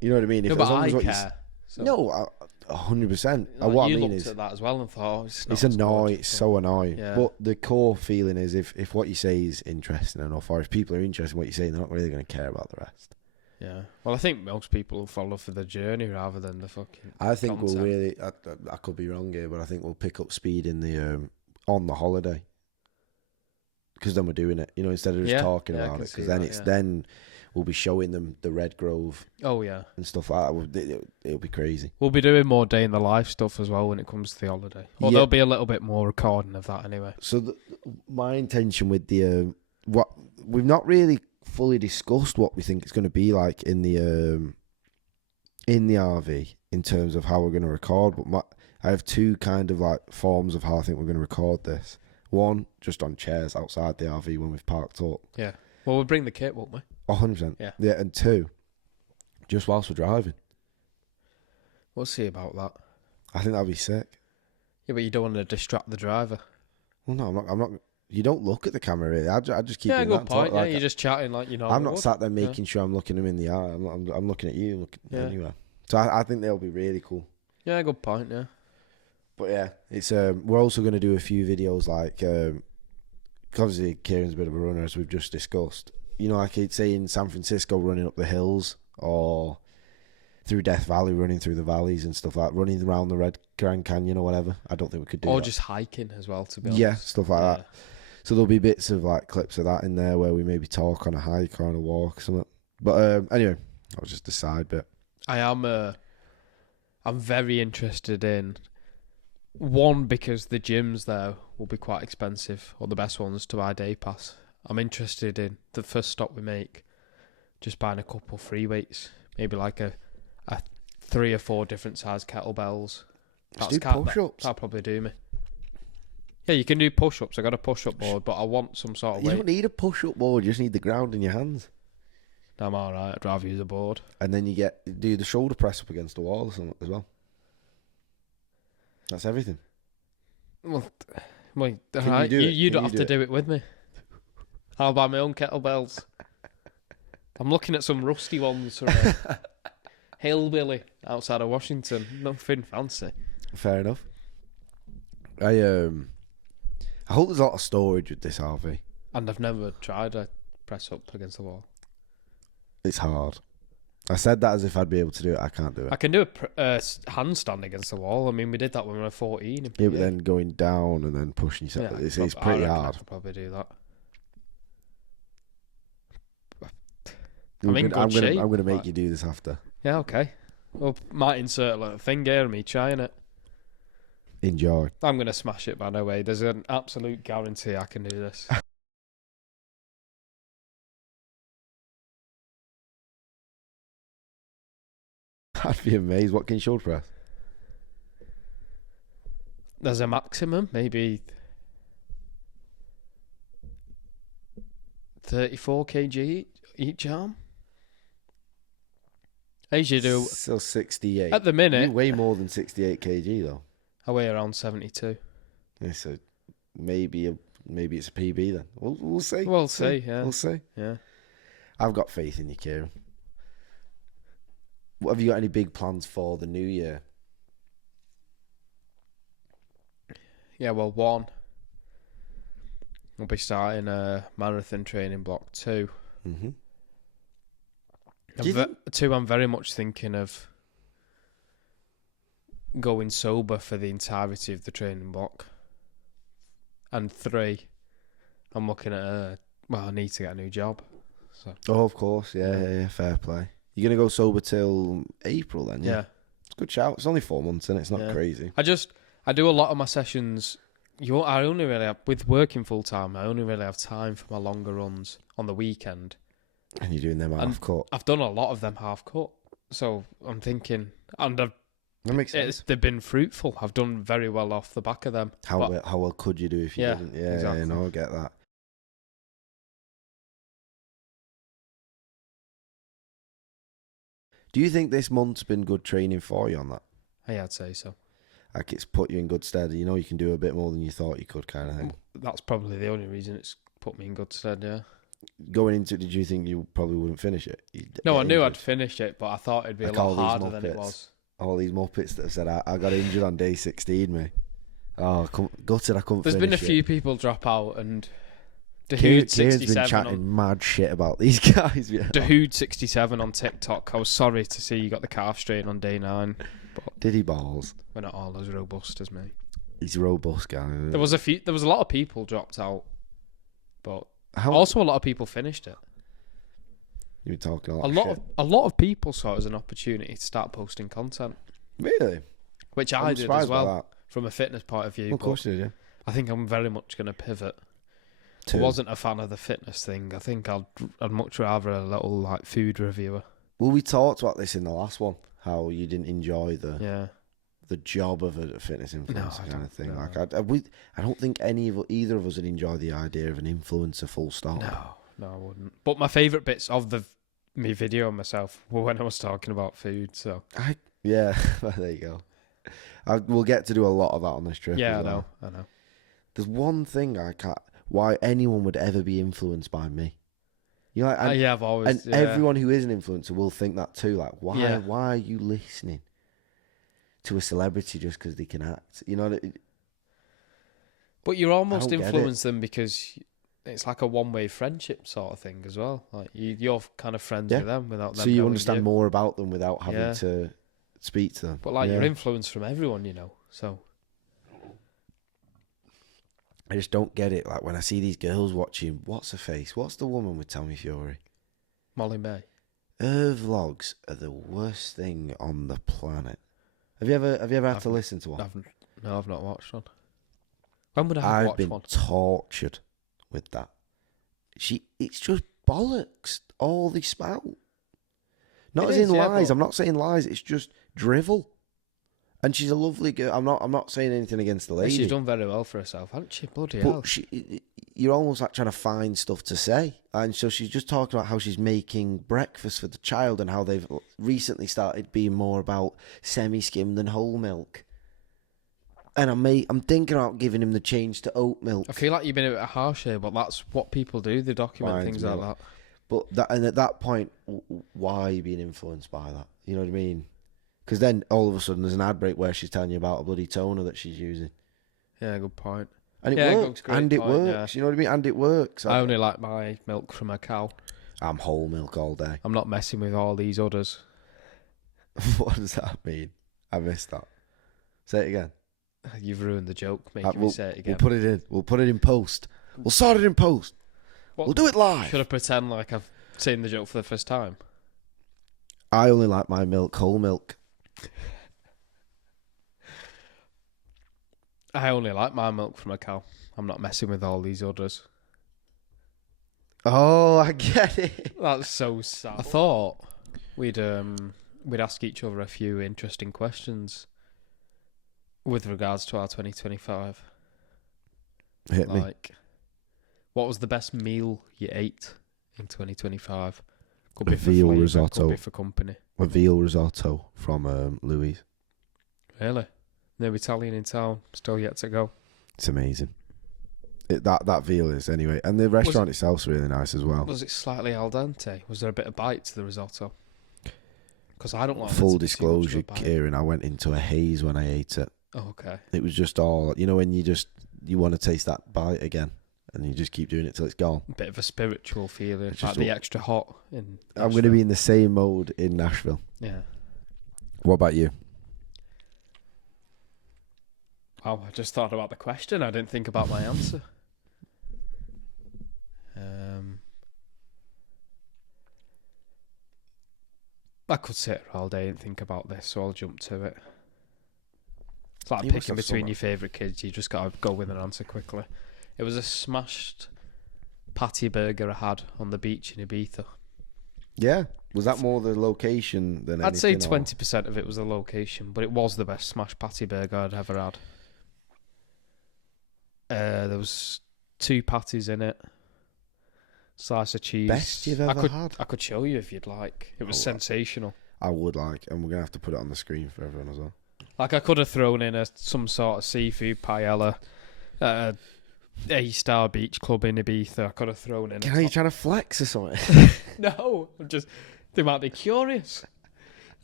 You know what I mean? No, but I care. So. No, 100%. Like, what you I mean looked is, at that as well and thought, it's annoying. It's so annoying. Yeah. But the core feeling is, if what you say is interesting enough, or if people are interested in what you say, they're not really going to care about the rest. Yeah. Well, I think most people will follow for the journey rather than the fucking. I think content. we'll really. I could be wrong here, but I think we'll pick up speed in the on the holiday. Because then we're doing it, instead of just talking about it. Because then then we'll be showing them the Red Grove. Oh yeah, and stuff like that. It'll be crazy. We'll be doing more day in the life stuff as well when it comes to the holiday. Or there'll be a little bit more recording of that anyway. So my intention with the what we've not really fully discussed what we think it's going to be like in the RV in terms of how we're going to record. But I have 2 kind of like forms of how I think we're going to record this. One, just on chairs outside the RV when we've parked up. Yeah. Well, we'll bring the kit, won't we? 100%. Yeah. Yeah, and 2, just whilst we're driving. We'll see about that. I think that'd be sick. Yeah, but you don't want to distract the driver. Well, no, I'm not. You don't look at the camera really. I just keep. Yeah, doing good that point. like, you're just chatting like you know. I'm not sat there making sure I'm looking them in the eye. I'm looking at you. Anyway. So I think they'll be really cool. Yeah, good point. Yeah. But yeah, it's we're also going to do a few videos like obviously Kieran's a bit of a runner as we've just discussed. Like he'd say in San Francisco, running up the hills or through Death Valley, running through the valleys and stuff like that, running around the Red Grand Canyon or whatever. I don't think we could do or that. Just hiking as well, to be honest. Yeah, stuff like that. So there'll be bits of like clips of that in there where we maybe talk on a hike or on a walk or something. But anyway, that was just the side bit. I'm very interested in one because the gyms there will be quite expensive, or the best ones to buy day pass. I'm interested in the first stop we make just buying a couple free weights, maybe like a 3 or 4 different size kettlebells. Just do push-ups. That'll probably do me. Yeah, you can do push-ups. I got a push-up board, but I want some sort of weight. You don't need a push-up board. You just need the ground in your hands. I'm all right. I'd rather use a board. And then you do the shoulder press up against the wall or something as well. That's everything. Well, right. You don't have to do it with me. I'll buy my own kettlebells. I'm looking at some rusty ones from a hillbilly outside of Washington. Nothing fancy. Fair enough. I hope there's a lot of storage with this RV. And I've never tried a press up against the wall. It's hard. I said that as if I'd be able to do it. I can't do it. I can do a handstand against the wall. I mean, we did that when we were 14. Yeah, but then going down and then pushing yourself. Yeah, it's pretty hard. I could probably do that. I'm going to make you do this after. Yeah, okay. Well, might insert a little thing here of me trying it. Enjoy. I'm going to smash it, by the way. There's an absolute guarantee I can do this. I'd be amazed. What can you shoulder press? There's a maximum, maybe 34 kg each arm. I usually do. So 68. At the minute. You weigh more than 68 kg though. I weigh around 72. Yeah, so maybe it's a PB then. We'll see. We'll see, yeah. We'll see. Yeah. I've got faith in you, Kieran. Have you got any big plans for the new year? Yeah, well, one, we'll be starting a marathon training block 2. Mm-hmm. Two, I'm very much thinking of going sober for the entirety of the training block. And 3, I'm looking at I need to get a new job. So. Oh, of course, yeah, fair play. You're going to go sober till April then, yeah? It's a good shout. It's only 4 months and it's not crazy. I do a lot of my sessions. I only really have, with working full time, I only really have time for my longer runs on the weekend. And you're doing them half cut. I've done a lot of them half cut. So I'm thinking, and that makes sense. They've been fruitful. I've done very well off the back of them. How well could you do if you didn't? Yeah, exactly. I get that. Do you think this month's been good training for you on that? Yeah, I'd say so. Like it's put you in good stead. You know you can do a bit more than you thought you could, kind of thing. That's probably the only reason it's put me in good stead, yeah. Going into it, did you think you probably wouldn't finish it? No, I knew I'd finish it, but I thought it'd be a lot harder than it was. All these Muppets that have said, I got injured on day 16, mate. Oh, gutted I couldn't finish it. There's been a few people drop out, and Kieran's been chatting mad shit about these guys. Yeah. Dahood67 on TikTok. I was sorry to see you got the calf strain on day 9. But did he balls? We're not all as robust as me. He's a robust guy. There was a lot of people dropped out, but also a lot of people finished it. You were talking a lot of shit. A lot of people saw it as an opportunity to start posting content. Really? Which I did as well, from a fitness point of view. Well, of course you did, yeah. I think I'm very much going to pivot. I wasn't a fan of the fitness thing. I think I'd much rather a little like food reviewer. Well, we talked about this in the last one, how you didn't enjoy the job of a fitness influencer kind of thing. No. Like I don't think either of us would enjoy the idea of an influencer. Full stop. No, I wouldn't. But my favourite bits of me video of myself were when I was talking about food. So there you go. We'll get to do a lot of that on this trip. Yeah, as well. I know. There's one thing I can't. Why anyone would ever be influenced by me? You know, I've always. And everyone who is an influencer will think that too. Like, why? Yeah. Why are you listening to a celebrity just because they can act? You know. But you're almost influenced them because it's like a one-way friendship sort of thing as well. Like you're kind of friends with them without them. So you understand more about them without having to speak to them. But like you're influenced from everyone, you know. So. I just don't get it. Like when I see these girls watching, what's her face? What's the woman with Tommy Fury? Molly May. Her vlogs are the worst thing on the planet. Have you ever had to listen to one? No, I've not watched one. When would I have watched one? I've been tortured with that. It's just bollocks. All they spout. Not It as is, in yeah, lies. but- I'm not saying lies. It's just drivel. And she's a lovely girl. I'm not saying anything against the lady. She's done very well for herself, hasn't she? Bloody hell. But you're almost like trying to find stuff to say. And so she's just talking about how she's making breakfast for the child and how they've recently started being more about semi-skimmed and whole milk. And I'm thinking about giving him the change to oat milk. I feel like you've been a bit harsh here, but that's what people do. They document Winds things me like up. that. But at that point, why are you being influenced by that? You know what I mean? Because then all of a sudden there's an ad break where she's telling you about a bloody toner that she's using. Yeah, good point. And it Yeah, works. great And it point, works. yeah. You know what I mean? And it works. I only like my milk from a cow. I'm whole milk all day. I'm not messing with all these others. What does that mean? I missed that. Say it again. You've ruined the joke, making me say it again. We'll put it in. We'll put it in post. We'll sort it in post. What- We'll do it live. Should I pretend like I've seen the joke for the first time? I only like my milk whole milk. I only like my milk from a cow. I'm not messing with all these others. Oh, I get it. That's so sad. I thought we'd ask each other a few interesting questions with regards to our 2025. Hit me. Like, what was the best meal you ate in 2025? Could A be for veal flavour, risotto. could be for company. A veal risotto from Louis. Really? No Italian in town. Still yet to go. It's amazing. That veal is anyway, and the restaurant itself's really nice as well. Was it slightly al dente? Was there a bit of bite to the risotto? Because I don't like Full there to be too much of a disclosure, bite. Kieran, I went into a haze when I ate it. Oh, okay. It was just all, when you want to taste that bite again, and you just keep doing it till it's gone. Bit of a spiritual feeling, It's like just the extra hot in I'm going to be in the same mode in Nashville. Yeah. What about you? Oh, I just thought about the question. I didn't think about my answer. I could sit here all day and think about this, so I'll jump to it. It's like You must picking have between some- your favourite kids. You just got to go with an answer quickly. It was a smashed patty burger I had on the beach in Ibiza. Yeah. Was that more the location than I'd say anything, or- 20% of it was the location, but it was the best smashed patty burger I'd ever had. There was 2 patties in it, slice of cheese. Best you've ever had? I could show you if you'd like. It was sensational. I would like, and we're going to have to put it on the screen for everyone as well. Like, I could have thrown in some sort of seafood paella, A-Star Beach Club in Ibiza. I could have thrown in. Are you trying to flex or something? No, they might be curious.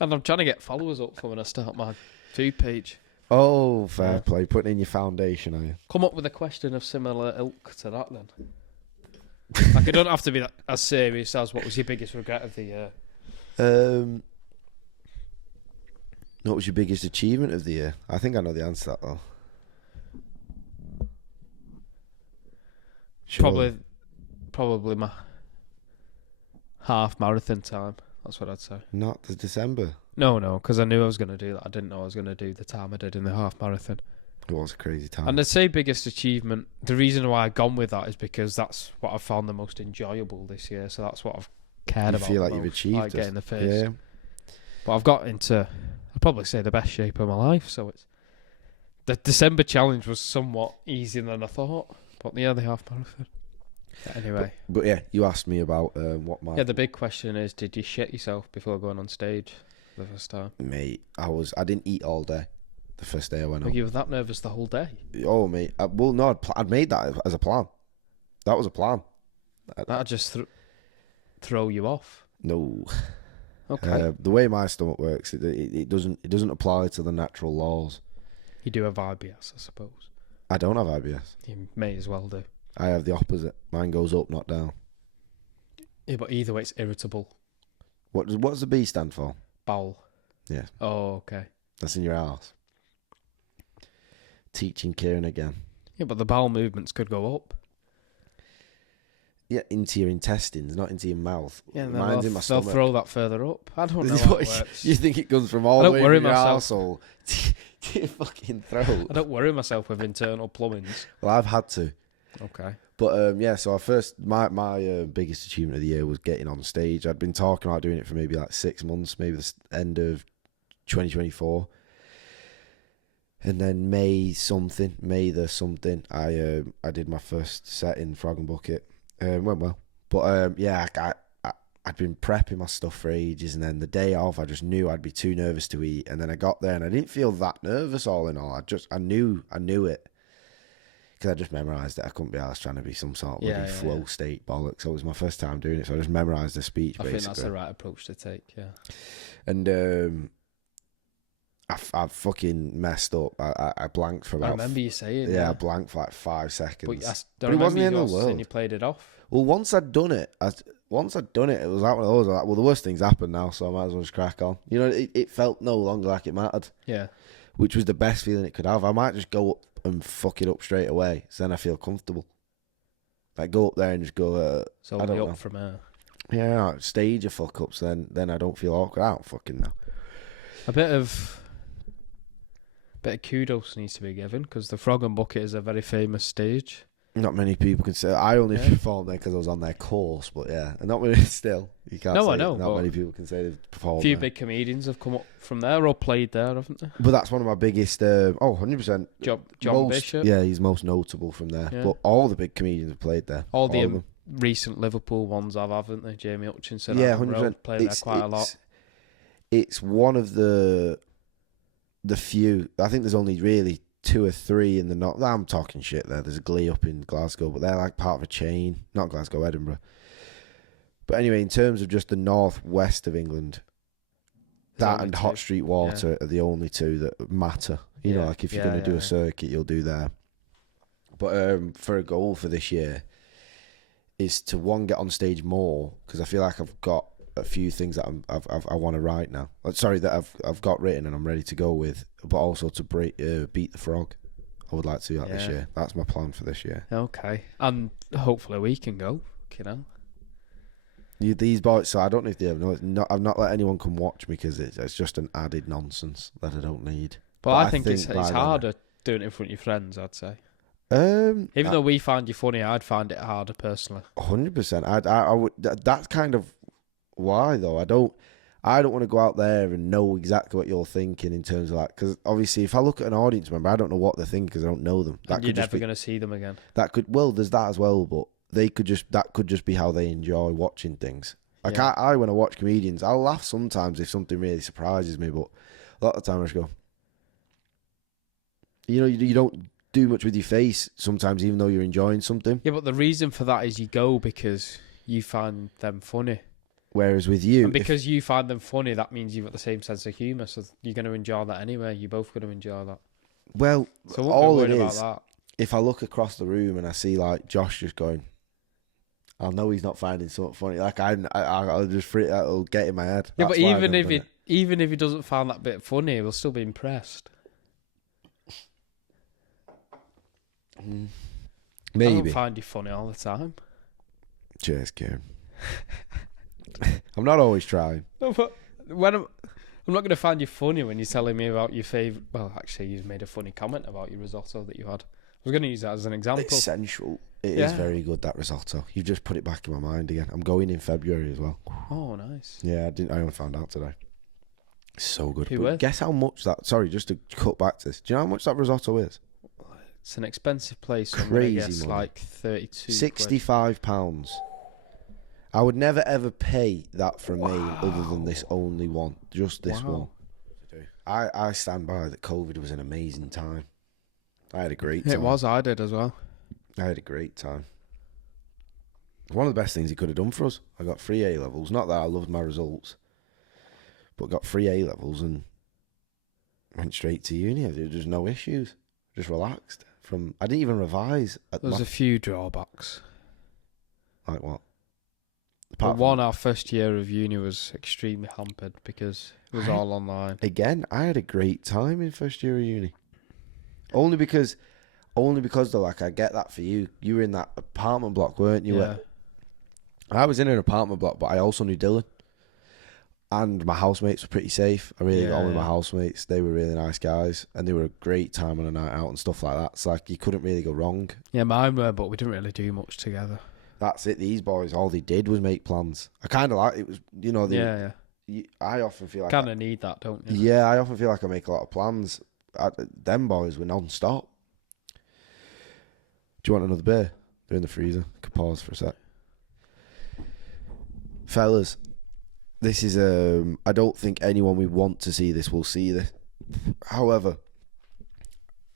And I'm trying to get followers up for when I start my food page. Oh, fair Yeah. play. Putting in your foundation, are you? Come up with a question of similar ilk to that then. Like, it don't have to be that as serious as what was your biggest regret of the year. What was your biggest achievement of the year? I think I know the answer to that, though. Sure. Probably my half marathon time. That's what I'd say. Not the December. No, because I knew I was going to do that. I didn't know I was going to do the time I did in the half marathon. It was a crazy time. And I'd say biggest achievement, the reason why I've gone with that is because that's what I've found the most enjoyable this year. So that's what I've cared you about. feel the like you've most, achieved like it. getting the first. Yeah. But I've got into, I'd probably say, the best shape of my life. So it's the December challenge was somewhat easier than I thought. But yeah, the half marathon. Anyway. But yeah, you asked me about what my... Yeah, the big question is, did you shit yourself before going on stage the first time? Mate, I didn't eat all day the first day I went Like, on. you were that nervous the whole day? Oh, mate. I'd made that as a plan. That was a plan. That'd just throw you off. No. Okay. The way my stomach works, it doesn't apply to the natural laws. You do have IBS, I suppose. I don't have IBS. You may as well do. I have the opposite. Mine goes up, not down. Yeah, but either way, it's irritable. What does the B stand for? Bowel. Yeah. Oh, okay. That's in your arse. Teaching Kieran again. Yeah, but the bowel movements could go up. Yeah, into your intestines, not into your mouth. Yeah, and Mine's in my they'll stomach. throw that further up. I don't know how it works. You think it comes from all I the don't way worry from your myself. arsehole to your fucking throat? I don't worry myself with internal plumbings. Well, I've had to. Okay. But yeah, so my biggest achievement of the year was getting on stage. I'd been talking about doing it for maybe like 6 months, maybe the end of 2024. And then May the something, I did my first set in Frog and Bucket. Went well. But yeah, I'd been prepping my stuff for ages, and then the day off, I just knew I'd be too nervous to eat. And then I got there, and I didn't feel that nervous all in all. I knew it. Because I just memorised it. I couldn't be asked trying to be some sort of flow state bollocks. So it was my first time doing it, so I just memorised the speech, I basically. think that's the right approach to take, yeah. And I fucking messed up. I blanked for about... I remember you saying, I blanked for like 5 seconds. But it wasn't the end of the world. And you played it off. Well, once I'd done it, it was like one of those. I was like, well, the worst thing's happened now, so I might as well just crack on. You know, it felt no longer like it mattered. Yeah. Which was the best feeling it could have. I might just go up and fuck it up straight away, so then I feel comfortable. Like, go up there and just go, so I don't know. From there. Yeah, stage your fuck ups, then I don't feel awkward. I don't fucking know. A bit of kudos needs to be given, because the Frog and Bucket is a very famous stage. Not many people can say. I only performed there because I was on their course, but yeah, and not many still. You can't. No, I know. Not many people can say they've performed. A few there. Big comedians have come up from there or played there, haven't they? But that's one of my biggest. 100%. John Bishop. Yeah, he's most notable from there. Yeah. But all the big comedians have played there. All the recent Liverpool ones haven't they? Jamie Hutchinson. Yeah, 100%. Played there quite a lot. It's one of the few. I think there's only really 2 or 3 in the north. I'm talking shit there. There's a Glee up in Glasgow, but they're like part of a chain. Not Glasgow, Edinburgh. But anyway, in terms of just the northwest of England, that and Hot Street Water are the only 2 that matter. You know, like if you're going to do a circuit, you'll do there. But for a goal for this year is to, one, get on stage more, because I feel like I've got a few things that I want to write now. Sorry, that I've got written and I'm ready to go with, but also to beat the Frog. I would like to do that this year. That's my plan for this year. Okay, and hopefully we can go. You know, these boys. So I don't know if they ever know. I've not let anyone come watch me because it's just an added nonsense that I don't need. But I think it's harder doing it in front of your friends, I'd say. Even though we find you funny, I'd find it harder personally. 100%. I would. That's kind of why, though. I don't want to go out there and know exactly what you're thinking in terms of like, because obviously if I look at an audience member, I don't know what they're thinking because I don't know them. You're never going to see them again. There's that as well, but that could just be how they enjoy watching things. Like I when I watch comedians, I'll laugh sometimes if something really surprises me, but a lot of the time I just go, you know, you don't do much with your face sometimes, even though you're enjoying something. Yeah, but the reason for that is you go because you find them funny. Whereas with you... And because you find them funny, that means you've got the same sense of humour, so you're going to enjoy that anyway. You're both going to enjoy that. Well, so all it is, if I look across the room and I see, like, Josh just going, I'll know he's not finding something funny. Like, I'll just it'll get in my head. Yeah, but even if he doesn't find that bit funny, we'll still be impressed. Maybe. I don't find you funny all the time. Cheers, Kieran. I'm not always trying. No, but when I'm not going to find you funny when you're telling me about your favourite... Well, actually, you've made a funny comment about your risotto that you had. I was going to use that as an example. It's sensual. It is very good, that risotto. You've just put it back in my mind again. I'm going in February as well. Oh, nice. Yeah, I only found out today. It's so good. Who with? Guess how much that... Sorry, just to cut back to this. Do you know how much that risotto is? It's an expensive place. Crazy, I guess, like 32 £65. I would never ever pay that for a meal other than this only one. Just this one. I stand by that COVID was an amazing time. I had a great time. It was, I did as well. I had a great time. One of the best things he could have done for us. I got 3 A-levels. Not that I loved my results, but got 3 A-levels and went straight to uni. There was just no issues. Just relaxed. I didn't even revise. There was a few drawbacks. Like what? Our first year of uni was extremely hampered because it was all online. Again, I had a great time in first year of uni. Only because though, like, I get that for you. You were in that apartment block, weren't you? Yeah. I was in an apartment block, but I also knew Dylan. And my housemates were pretty safe. I really got on with my Yeah. housemates. They were really nice guys, and they were a great time on a night out and stuff like that. It's like you couldn't really go wrong. Yeah, mine were, but we didn't really do much together. That's it. These boys, all they did was make plans. I kind of like it. Was Yeah. I often feel like Kind of need that, don't you? yeah, I often feel like I make a lot of plans. Them boys were non-stop. Do you want another beer? They're in the freezer. Could pause for a sec. Fellas, this is I don't think anyone we want to see this will see this. However,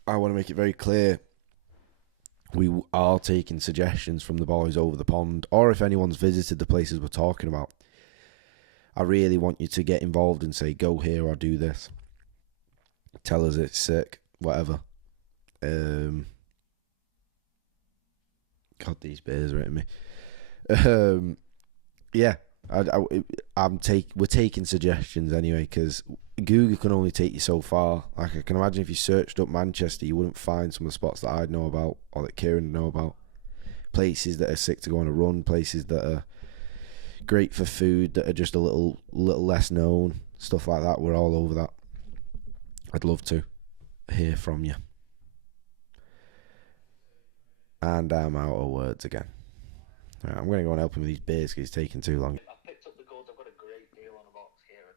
I want to make it very clear we are taking suggestions from the boys over the pond, or if anyone's visited the places we're talking about. I really want you to get involved and say, go here or do this. Tell us it's sick, whatever. God, these beers are hitting me. Yeah, we're taking suggestions anyway, because Google can only take you so far. Like, I can imagine if you searched up Manchester, you wouldn't find some of the spots that I'd know about or that Kieran would know about. Places that are sick to go on a run, places that are great for food, that are just a little less known, stuff like that. We're all over that. I'd love to hear from you. And I'm out of words again. Right, I'm going to go and help him with these beers because he's taking too long. I've picked up the goods. I've got a great deal on a box here.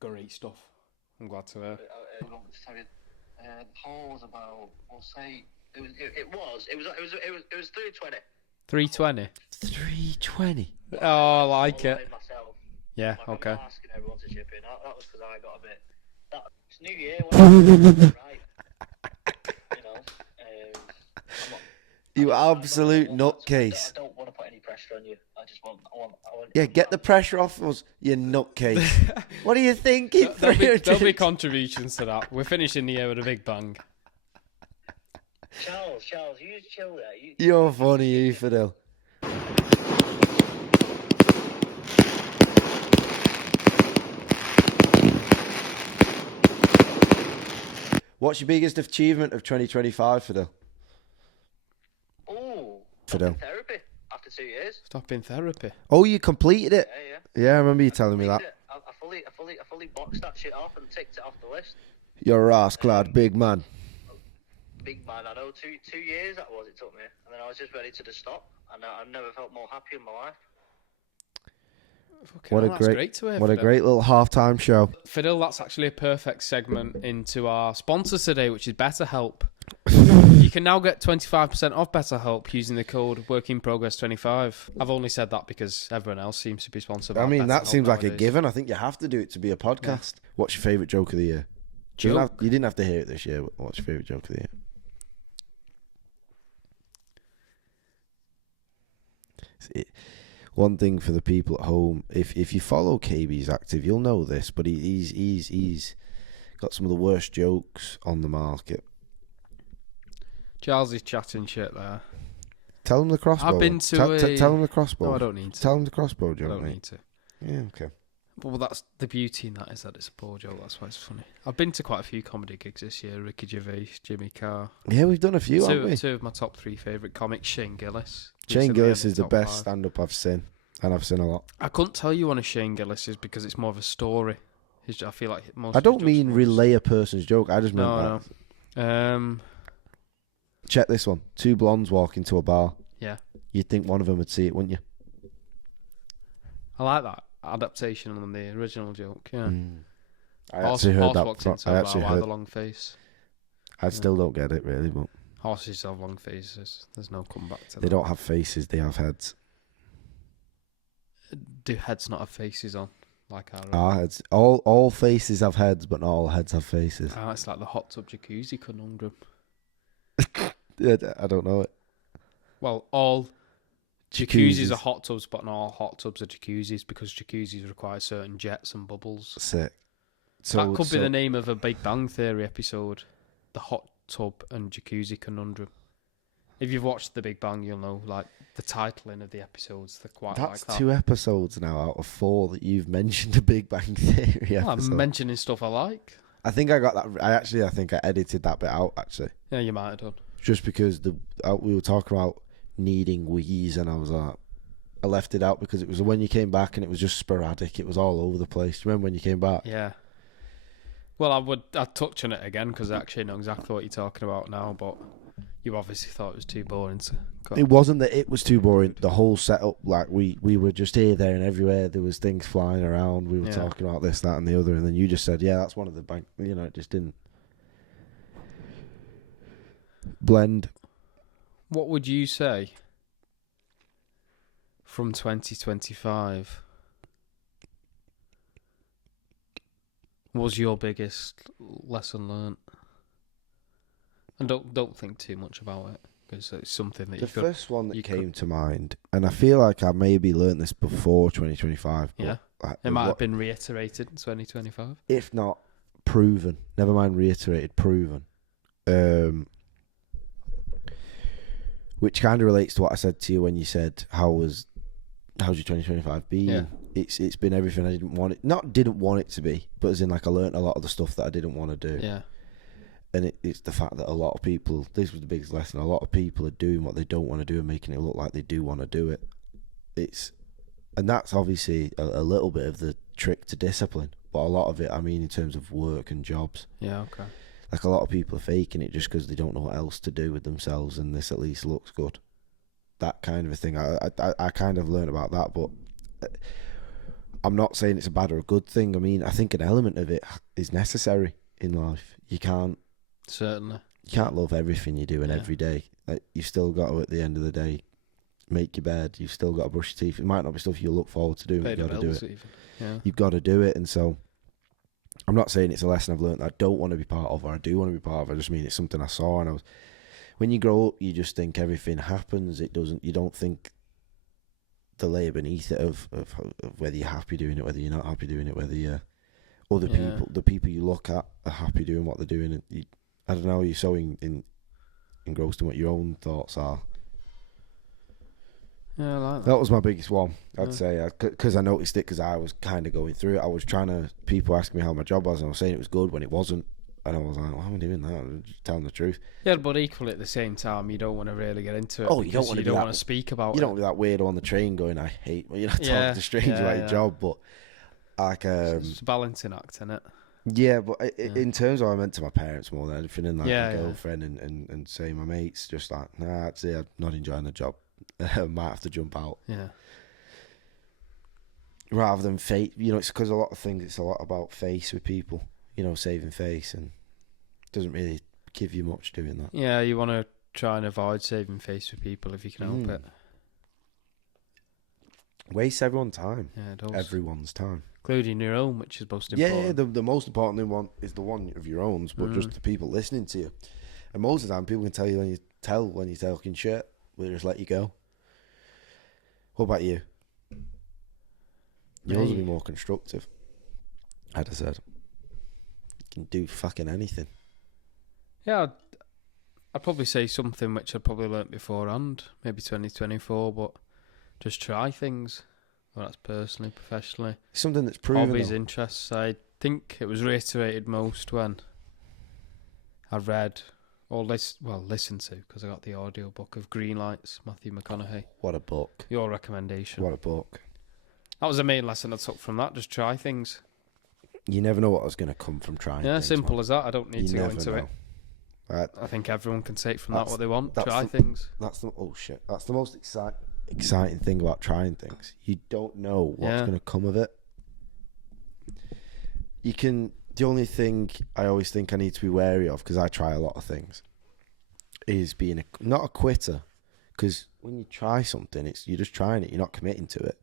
Great stuff. I'm glad to hear. Haul was about, we'll say, it was 320. 320. 320. Oh, I like I it. made myself. Yeah, I'm okay. not asking everyone to chip in. That was because I got a bit. It's New Year, right? You know. I'm not, You I'm absolute not- nutcase. I don't want to put any pressure on you. I want. Yeah, get the pressure off us, you nutcase. What are you thinking? There'll be contributions to that. We're finishing the year with a big bang. Charles, you just chill there. You're funny, you Fidel. What's your biggest achievement of 2025, Fidel? Oh, Fidel. therapy after 2 years. Stop in therapy. Oh, you completed it? Yeah. Yeah, I remember you telling me that. I fully boxed that shit off and ticked it off the list. You're a ass-clad big man. Big man, I know. 2 years that was. It took me, and then I was just ready to just stop. And I've never felt more happy in my life. What a That's great, great to hear, what a Fidel. great little halftime show. Fidel, that's actually a perfect segment into our sponsors today, which is BetterHelp. You can now get 25% off BetterHelp using the code WorkInProgress25. I've only said that because everyone else seems to be sponsored by I mean, that BetterHelp seems like a nowadays. given. I think you have to do it to be a podcast. Yeah. What's your favourite joke of the year? You didn't have to hear it this year, but what's your favourite joke of the year? One thing for the people at home, if you follow KB's active, you'll know this, but he's got some of the worst jokes on the market. Charles is chatting shit there. Tell him the crossbow. I've been to tell him the crossbow. No, I don't need to. Tell him the crossbow I joke, don't mate. need to. Yeah, okay. Well, that's the beauty in that, is that it's a poor joke. That's why it's funny. I've been to quite a few comedy gigs this year. Ricky Gervais, Jimmy Carr. Yeah, we've done a few, haven't we? Two of my top 3 favourite comics. Shane Gillis. Shane Recently Gillis in is the top best 5. stand-up I've seen, and I've seen a lot. I couldn't tell you one of Shane Gillis's because it's more of a story. I feel like most. I of his don't jokes mean are relay a person's joke. I just meant that. No. Check this one. 2 blondes walk into a bar. Yeah. You'd think one of them would see it, wouldn't you? I like that adaptation on the original joke. Yeah. I Horse actually heard that. walks into I a actually bar with heard. a long face. I still don't get it really, but Horses have long faces. There's no comeback to they that. don't have faces. They have heads. Do heads not have faces on like our own? Our heads. All faces have heads, but not all heads have faces. It's like the hot tub jacuzzi conundrum. I don't know it. Well, all jacuzzis are hot tubs, but not all hot tubs are jacuzzis because jacuzzis require certain jets and bubbles. Sick. So That could be the name of a Big Bang Theory episode. The hot tub and jacuzzi conundrum. If you've watched The Big Bang, you'll know, like, the titling of the episodes. They're quite That's like that. 2 episodes now out of 4 that you've mentioned the Big Bang Theory Well, episode. I'm mentioning stuff I like. I think I got that. I think I edited that bit out actually, Yeah, you might have done. just because we were talking about needing wheeze, and I was like, I left it out because it was when you came back and it was just sporadic. It was all over the place. Do you remember when you came back? Yeah. Well, I'd touch on it again because I actually know exactly what you're talking about now, but you obviously thought it was too boring to cut. It wasn't that it was too boring. The whole setup, like we were just here, there, and everywhere. There was things flying around. We were talking about this, that, and the other, and then you just said, "Yeah, that's one of the bank." You know, it just didn't blend. What would you say from 2025 was your biggest lesson learnt? And don't think too much about it because it's something that The you could. first one that came to mind, and I feel like I maybe learnt this before 2025. But Yeah, like, it might have been reiterated in 2025, if not proven. Never mind reiterated, proven. Which kind of relates to what I said to you when you said how's your 2025 been? Yeah. It's been everything I didn't want it. Not didn't want it to be, but as in like I learnt a lot of the stuff that I didn't want to do. Yeah. And it's the fact that a lot of people, this was the biggest lesson, a lot of people are doing what they don't want to do and making it look like they do want to do it. And that's obviously a little bit of the trick to discipline, but a lot of it, I mean, in terms of work and jobs. Yeah, okay. Like a lot of people are faking it just because they don't know what else to do with themselves, and this at least looks good. That kind of a thing. I kind of learned about that, but I'm not saying it's a bad or a good thing. I mean, I think an element of it is necessary in life. You can't love everything you do and every day. Like, you've still got to, at the end of the day, make your bed. You've still got to brush your teeth. It might not be stuff you look forward to doing, but you've got to do it. Even. Yeah. You've got to do it, and so I'm not saying it's a lesson I've learned that I don't want to be part of or I do want to be part of. I just mean it's something I saw, and when you grow up, you just think everything happens. It doesn't. You don't think the layer beneath it of whether you're happy doing it, whether you're not happy doing it, whether you're other people, the people you look at are happy doing what they're doing, and I don't know, you're so engrossed in what your own thoughts are. Yeah, I like that. That was my biggest one, I'd say, because I noticed it because I was kind of going through it. I was people asking me how my job was, and I was saying it was good when it wasn't, and I was like, why am I doing that? I'm just telling the truth. Yeah, but equally at the same time, you don't want to really get into it. Oh, you don't want to speak about it. You don't want to be that weirdo on the train going, I hate, you're not talking to strangers about your job, but like, it's a balancing act, isn't it? Yeah, but in terms of I meant to my parents more than anything, and like my girlfriend and say my mates, just like, nah, I'd say I'm not enjoying the job. Might have to jump out. Yeah. Rather than fate, it's because a lot of things, it's a lot about face with people, saving face, and it doesn't really give you much doing that. Yeah, you want to try and avoid saving face with people if you can help it. Waste everyone's time. Yeah, it does. Everyone's time. Including your own, which is most important. Yeah, the most important one is the one of your own, but just the people listening to you. And most of the time, people can tell you when you're talking shit, we'll just let you go. What about you? Yours will be more constructive. I'd have said. You can do fucking anything. Yeah, I'd probably say something which I'd probably learnt beforehand, maybe 2024, but just try things. Well, that's personally, professionally. Something that's proven. Hobbies, interests. I think it was reiterated most when I read or listened to, because I got the audio book of Green Lights, Matthew McConaughey. What a book. Your recommendation. What a book. That was the main lesson I took from that. Just try things. You never know what was going to come from trying. Yeah, things, simple man. as that. I don't need to go into it. I think everyone can take from that what they want. Try things. That's the most exciting thing about trying things. You don't know what's going to come of it. The only thing I always think I need to be wary of, because I try a lot of things, is being not a quitter. Because when you try something, you're just trying it. You're not committing to it.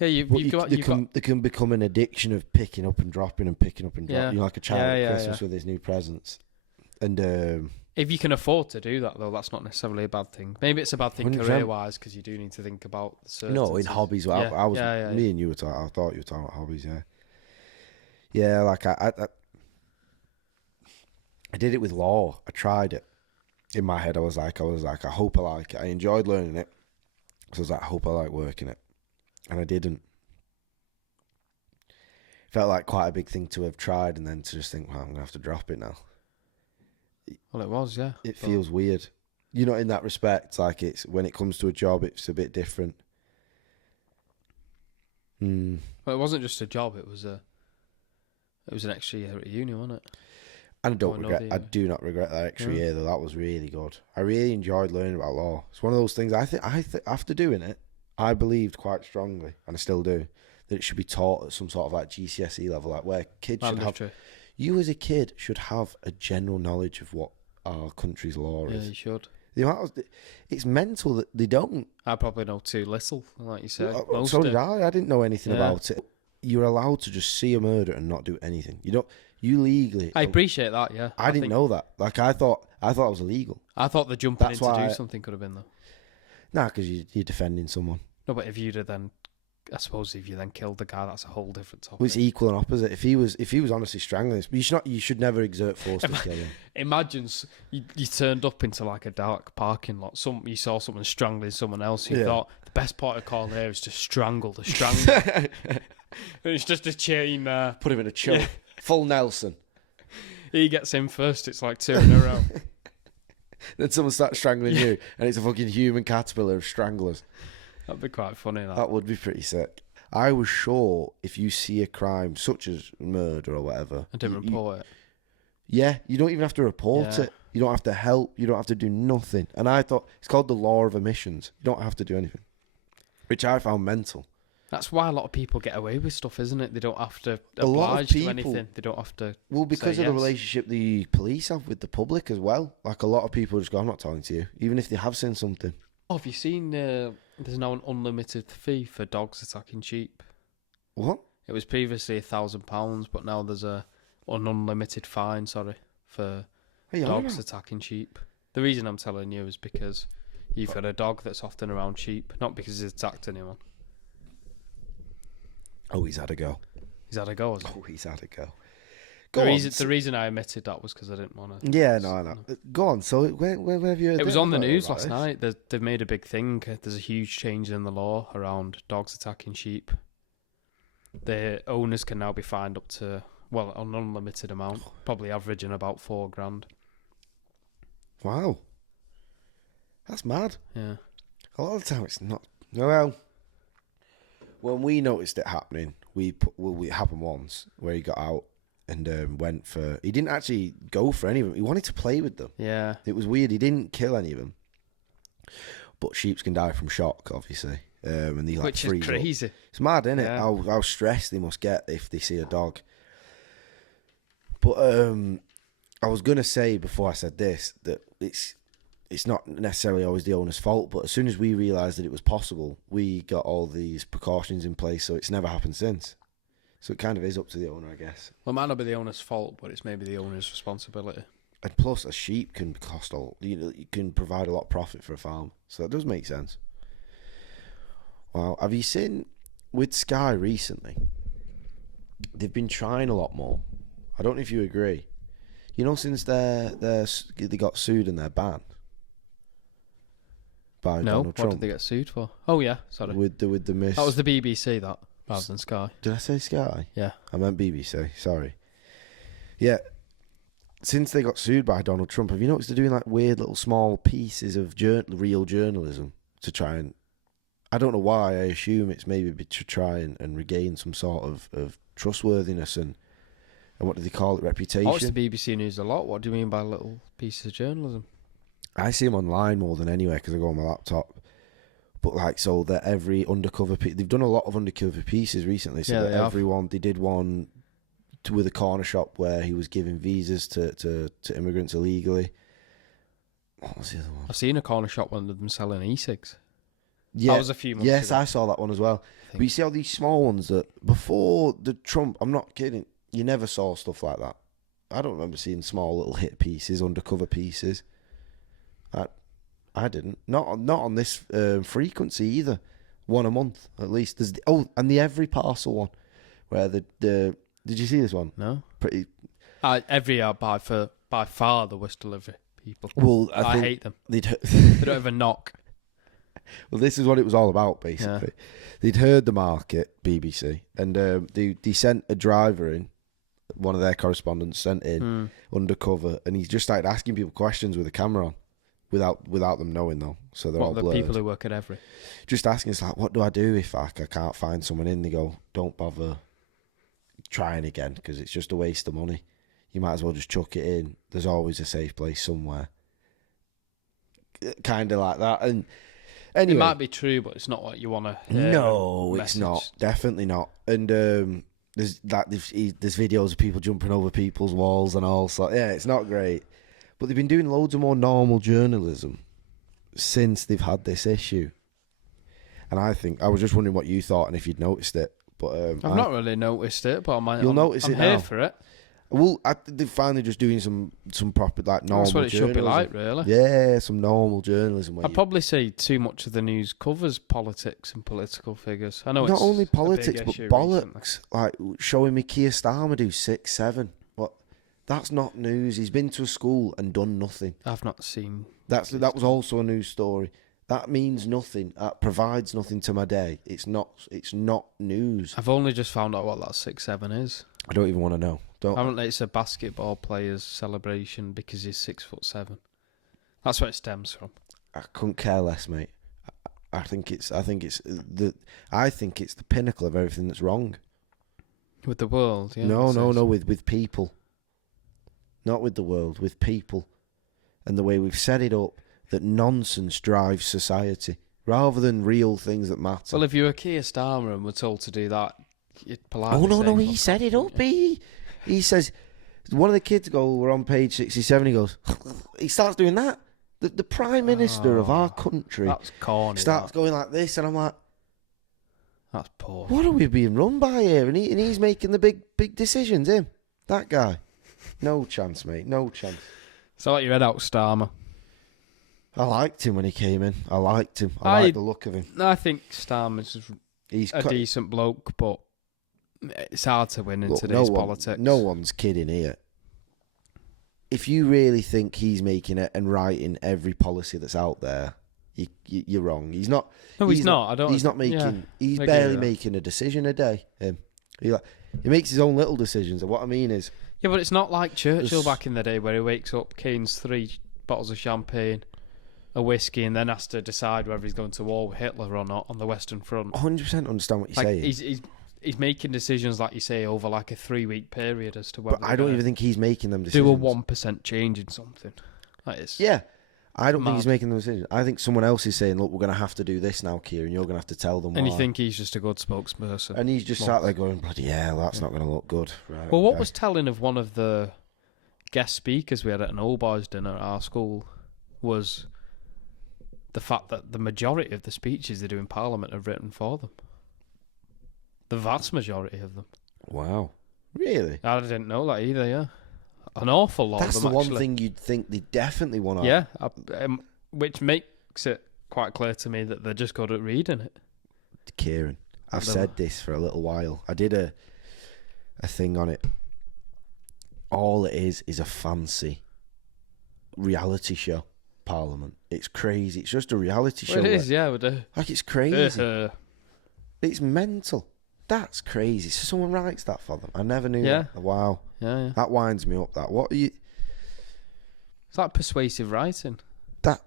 Yeah, they can become an addiction of picking up and dropping and picking up and dropping. Yeah. You're like a child at Christmas with his new presents. And if you can afford to do that, though, that's not necessarily a bad thing. Maybe it's a bad thing 100%. career-wise, because you do need to think about certain. No, in hobbies. Yeah. I was me yeah. and you were talking. I thought you were talking about hobbies. Yeah. Like I did it with law. I tried it. In my head, I was like, I hope I like it. I enjoyed learning it. So I was like, I hope I like working it. And I didn't. Felt like quite a big thing to have tried and then to just think, well, I'm going to have to drop it now. Well, it was, yeah. It feels weird You know, in that respect, like it's when it comes to a job, it's a bit different. Well, it wasn't just a job; it was an extra year at uni, wasn't it? And I do not regret that extra year though. That was really good. I really enjoyed learning about law. It's one of those things. I think after doing it, I believed quite strongly, and I still do, that it should be taught at some sort of like GCSE level, like where kids should have. You as a kid should have a general knowledge of what our country's law is. Yeah, you should. It's mental that they don't. I probably know too little, like you said. So did I. I didn't know anything about it. You're allowed to just see a murder and not do anything. You don't. You legally. I appreciate that. Yeah. I didn't know that. Like I thought it was illegal. I thought the jumping in to do something could have been though. Nah, because you're defending someone. No, but if you'd have then, I suppose if you then killed the guy, that's a whole different topic. Well, it's equal and opposite. If he was honestly strangling us, you should never exert force to kill him. Imagine you turned up into like a dark parking lot. You saw someone strangling someone else. You thought the best part of call here is to strangle the strangler. It's just a chain. Put him in a choke. Yeah. Full Nelson. He gets in first. It's like 2 in a row. Then someone starts strangling you, and it's a fucking human caterpillar of stranglers. That'd be quite funny. That would be pretty sick. I was sure if you see a crime such as murder or whatever, I didn't report it. Yeah, you don't even have to report it. You don't have to help. You don't have to do nothing. And I thought it's called the law of omissions. You don't have to do anything, which I found mental. That's why a lot of people get away with stuff, isn't it? They don't have to oblige to anything. They don't have to. Well, because of the relationship the police have with the public as well. Like a lot of people just go, "I'm not talking to you," even if they have seen something. Oh, have you seen? There's now an unlimited fee for dogs attacking sheep. What? It was previously £1,000, but now there's an unlimited fine. For dogs attacking sheep. The reason I'm telling you is because you've got a dog that's often around sheep, not because he's attacked anyone. Oh, he's had a go. He's had a go, hasn't he? Oh, he's had a go. The reason I admitted that was because I didn't want to. Yeah, no. Go on. So, where have you heard it was on the news last night. They've made a big thing. There's a huge change in the law around dogs attacking sheep. The owners can now be fined up to, an unlimited amount, probably averaging about $4,000. Wow. That's mad. Yeah. A lot of the time it's not. Well, when we noticed it happening, it happened once where he got out and went for. He didn't actually go for any of them. He wanted to play with them. Yeah. It was weird. He didn't kill any of them. But sheep can die from shock, obviously. And they Which is crazy. Up. It's mad, isn't it? How stressed they must get if they see a dog. But I was going to say before I said this that it's not necessarily always the owner's fault, but as soon as we realised that it was possible, we got all these precautions in place, so it's never happened since. So it kind of is up to the owner, I guess. Well, it might not be the owner's fault, but it's maybe the owner's responsibility. And plus, a sheep can cost you can provide a lot of profit for a farm, so that does make sense. Wow, have you seen with Sky recently? They've been trying a lot more. I don't know if you agree. You know, since they got sued and they're banned. By Donald Trump. What did they get sued for? Oh yeah, sorry. With the miss. That was the BBC, rather than Sky. Did I say Sky? Yeah. I meant BBC. Sorry. Yeah. Since they got sued by Donald Trump, have you noticed they're doing like weird little small pieces of real journalism to try and? I don't know why. I assume it's maybe to try and regain some sort of trustworthiness and what do they call it? Reputation. I watch the BBC News a lot. What do you mean by little pieces of journalism? I see them online more than anywhere because I go on my laptop. But like, so that every undercover they've done a lot of undercover pieces recently. So that they did one with a corner shop where he was giving visas to immigrants illegally. What was the other one? I've seen a corner shop one of them selling e-cigs. Yeah, that was a few months ago. I saw that one as well. But you see all these small ones that before the Trump, I'm not kidding, you never saw stuff like that. I don't remember seeing small little hit pieces, undercover pieces. I didn't. Not on this frequency either. One a month at least. There's and the every parcel one, where the did you see this one? No. Pretty. Every by far the worst delivery people. Well, I hate them. They don't even knock. Well, this is what it was all about, basically. Yeah. They'd heard the market, BBC, and they sent a driver in, one of their correspondents sent in undercover, and he just started asking people questions with a camera on, without them knowing though. So they're all What, the blurred. people who work at Every? Just asking us like, what do I do if I can't find someone in? They go, don't bother trying again because it's just a waste of money. You might as well just chuck it in. There's always a safe place somewhere. Kind of like that. And anyway, It might be true, but it's not what you want to hear. no, it's not. Definitely not. And there's videos of people jumping over people's walls and all. So yeah, it's not great. But they've been doing loads of more normal journalism since they've had this issue. And I was just wondering what you thought and if you'd noticed it. But I've not really noticed it, but You'll notice it I'm here now. for it. Well, they're finally just doing some proper like normal. That's what it journalism. should be like, really. Yeah, some normal journalism. I'd probably say too much of the news covers politics and political figures. I know not it's only a politics big but issue bollocks. recently. Like showing me Keir Starmer do 6'7". What? That's not news. He's been to a school and done nothing. I've not seen. That was also a news story. That means nothing. That provides nothing to my day. It's not news. I've only just found out what that 6'7" is. I don't even want to know. Apparently, it's a basketball player's celebration because he's 6'7". That's where it stems from. I couldn't care less, mate. I think it's the pinnacle of everything that's wrong. With the world, yeah. No, with people. Not with the world, with people. And the way we've set it up, that nonsense drives society, rather than real things that matter. Well, if you were Keir Starmer and were told to do that, you'd politely Oh, no, say, he set it up. He says, one of the kids we're on page 67, he goes, he starts doing that. The Prime Minister of our country That's corny. starts going like this, and I'm like, That's poor. what are we being run by here? And he's making the big decisions, him. That guy. No chance, mate. No chance. So let your head out, Starmer. I liked him when he came in. I liked him. I like the look of him. I think Starmer's He's a decent bloke, but it's hard to win in Look, today's politics. No one's kidding here. If you really think he's making it and writing every policy that's out there, you're wrong. He's not. No, he's not. I don't. He's not making. Yeah, he's I barely get that. making a decision a day. He makes his own little decisions. And what I mean is, Yeah, but it's not like Churchill Just- back in the day where he wakes up, canes 3 bottles of champagne, a whiskey, and then has to decide whether he's going to war with Hitler or not on the Western Front. 100% understand what you're Like saying. he's making decisions, like you say, over like a 3-week period as to whether. But I don't even think he's making them decisions. do a 1% change in something. That is. Yeah. I don't think he's Mad. making the decision. I think someone else is saying, look, we're going to have to do this now, Keir, and you're going to have to tell them And why. you think he's just a good spokesperson. And he's just sat there going, bloody hell, that's not going to look good. Right, Well, what okay. was telling of one of the guest speakers we had at an old boys dinner at our school was the fact that the majority of the speeches they do in Parliament are written for them. The vast majority of them. Wow. Really? I didn't know that either, yeah. An awful lot That's of the them, one actually. thing you'd think they definitely want to Yeah, which makes it quite clear to me that they're just good at reading it. Kieran, I've said this for a little while. I did a thing on it. All it is a fancy reality show, Parliament. It's crazy. It's just a reality show. Well, it is, yeah. Like, it's crazy. It's mental. That's crazy. So someone writes that for them. I never knew Yeah. that. Wow. Yeah. That winds me up. That. What are you... It's like persuasive writing. That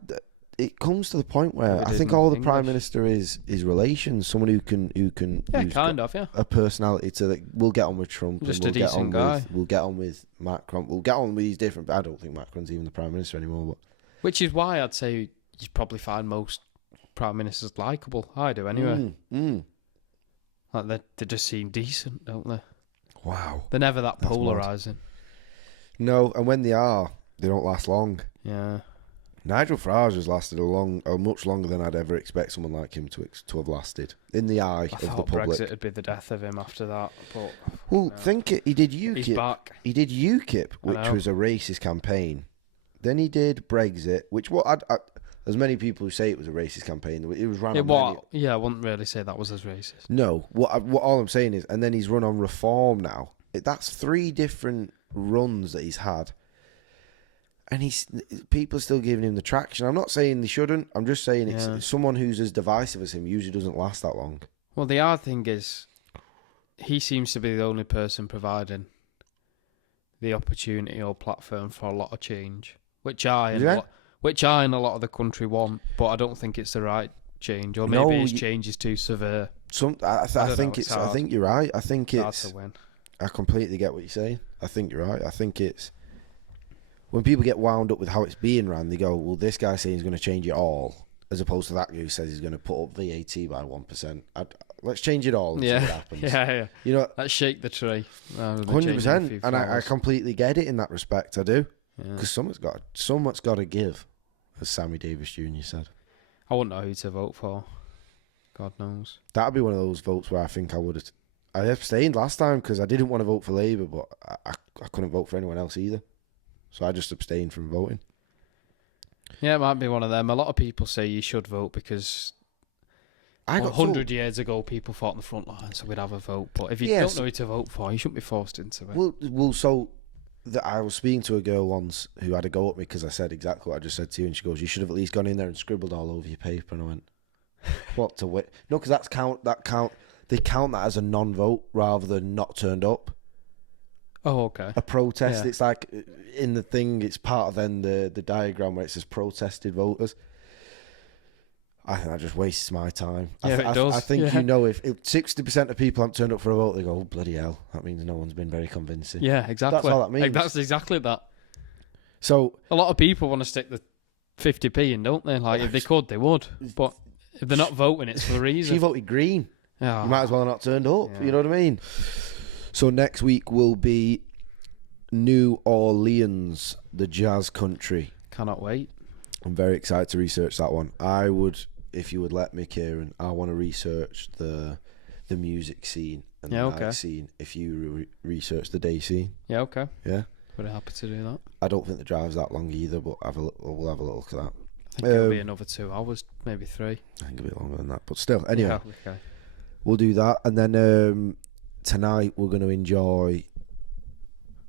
it comes to the point where Maybe I it think isn't all the Prime English. Minister is relations, someone who can Yeah, who's kind got of, yeah. a personality to that. We'll get on with Trump. Just and a decent guy. We'll get on with Macron. We'll get on with these different. I don't think Macron's even the Prime Minister anymore. But Which is why I'd say you probably find most Prime Ministers likeable. I do, anyway. Like they just seem decent, don't they? Wow. They're never that That's mad. polarising. No, and when they are, they don't last long. Yeah. Nigel Farage has lasted much longer than I'd ever expect someone like him to have lasted in the eye I of the thought public. Brexit would be the death of him after that, but Well, think it. He did he's UKIP. back. He did UKIP, I which know. was a racist campaign. Then he did Brexit, which there's many people who say it was a racist campaign. It was run on many- Yeah, I wouldn't really say that was as racist. No, what all I'm saying is, and then he's run on Reform now. That's 3 different runs that he's had, and people are still giving him the traction. I'm not saying they shouldn't. I'm just saying it's someone who's as divisive as him usually doesn't last that long. Well, the hard thing is, he seems to be the only person providing the opportunity or platform for a lot of change, which I and Yeah. which I and a lot of the country want, but I don't think it's the right change, or maybe No, his change is too severe. I think it's I hard. think you're right. I think It's hard it's. to win. I completely get what you're saying. I think you're right. I think it's when people get wound up with how it's being ran, they go, "Well, this guy's saying he's going to change it all," as opposed to that guy who says he's going to put up VAT by 1%. Let's change it all and see what happens. Yeah. You know, Let's shake the tree. 100%. And I completely get it in that respect. I do, Yeah. because someone's got to give, as Sammy Davis Jr. said. I wouldn't know who to vote for. God knows. That'd be one of those votes where I think I would have. I abstained last time because I didn't want to vote for Labour, but I couldn't vote for anyone else either. So I just abstained from voting. Yeah, it might be one of them. A lot of people say you should vote because 100 years ago people fought on the front line, so we'd have a vote. But if you don't know who to vote for, you shouldn't be forced into it. So I was speaking to a girl once who had a go at me because I said exactly what I just said to you, and she goes, "You should have at least gone in there and scribbled all over your paper." And I went, "What to wait? No, because they count that as a non-vote rather than not turned up. Oh, okay. A protest. Yeah. It's like in the thing. It's part of then the diagram where it says protested voters. I think that just wastes my time. Yeah, it does. I think if 60% of people haven't turned up for a vote, they go, "Oh, bloody hell, that means no one's been very convincing." Yeah, exactly. That's all that means. That's exactly that. So a lot of people want to stick the 50p in, don't they? Like if they could, they would. But if they're not voting, it's for a reason. she voted Green. Oh. You might as well have not turned up. Yeah. You know what I mean? So next week will be New Orleans, the jazz country. Cannot wait. I'm very excited to research that one. I would, if you would let me, Kieran, I want to research the music scene and the night scene. If you research the day scene. Yeah, okay. Yeah? Very happy to do that. I don't think the drive's that long either, but we'll have a little look at that. I think it'll be another 2 hours, maybe 3. I think it'll be longer than that, but still. Anyway, Yeah, okay. We'll do that. And then tonight we're going to enjoy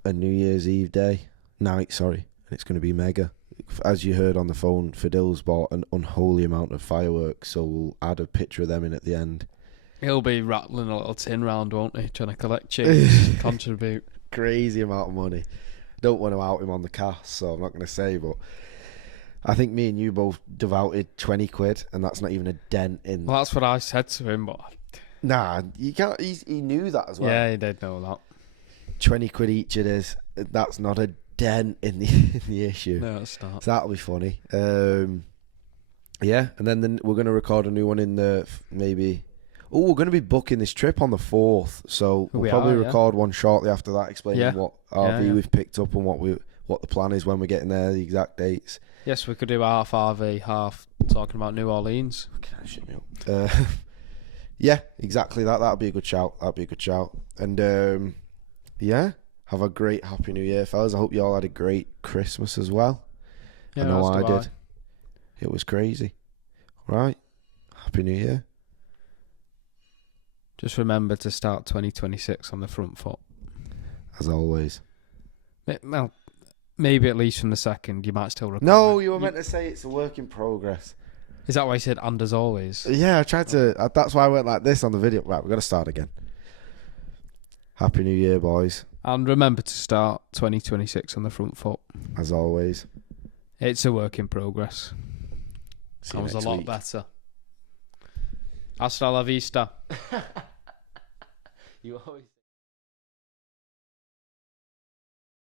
a New Year's Eve night, and it's going to be mega. As you heard on the phone, Fidil's bought an unholy amount of fireworks, so we'll add a picture of them in at the end. He'll be rattling a little tin round, won't he? Trying to collect change to contribute. Crazy amount of money. Don't want to out him on the cast, so I'm not going to say, but I think me and you both devoted 20 quid, and that's not even a dent in... Well, that's what I said to him, but... Nah, you can't... He knew that as well. Yeah, he did know that. 20 quid each it is. That's not a dent in the issue. No, it's not. So that'll be funny. Yeah, and then we're going to record a new one in the maybe... Oh, we're going to be booking this trip on the 4th, so we'll probably record one shortly after that, explaining what RV we've picked up and what the plan is when we're getting there, the exact dates. Yes, we could do half RV, half talking about New Orleans. Shut me up. Yeah, exactly that. That'll be a good shout. And yeah, have a great Happy New Year, fellas. I hope you all had a great Christmas as well. Yeah, I know I did. It was crazy. Right. Happy New Year. Just remember to start 2026 on the front foot. As always. Well, maybe at least from the second, you might still record. No, you were meant to say it's a work in progress. Is that why I said and as always? Yeah, I tried to. That's why I went like this on the video. Right, we've got to start again. Happy New Year, boys. And remember to start 2026 on the front foot. As always. It's a work in progress. See That was a next lot week. better. Hasta la vista. You always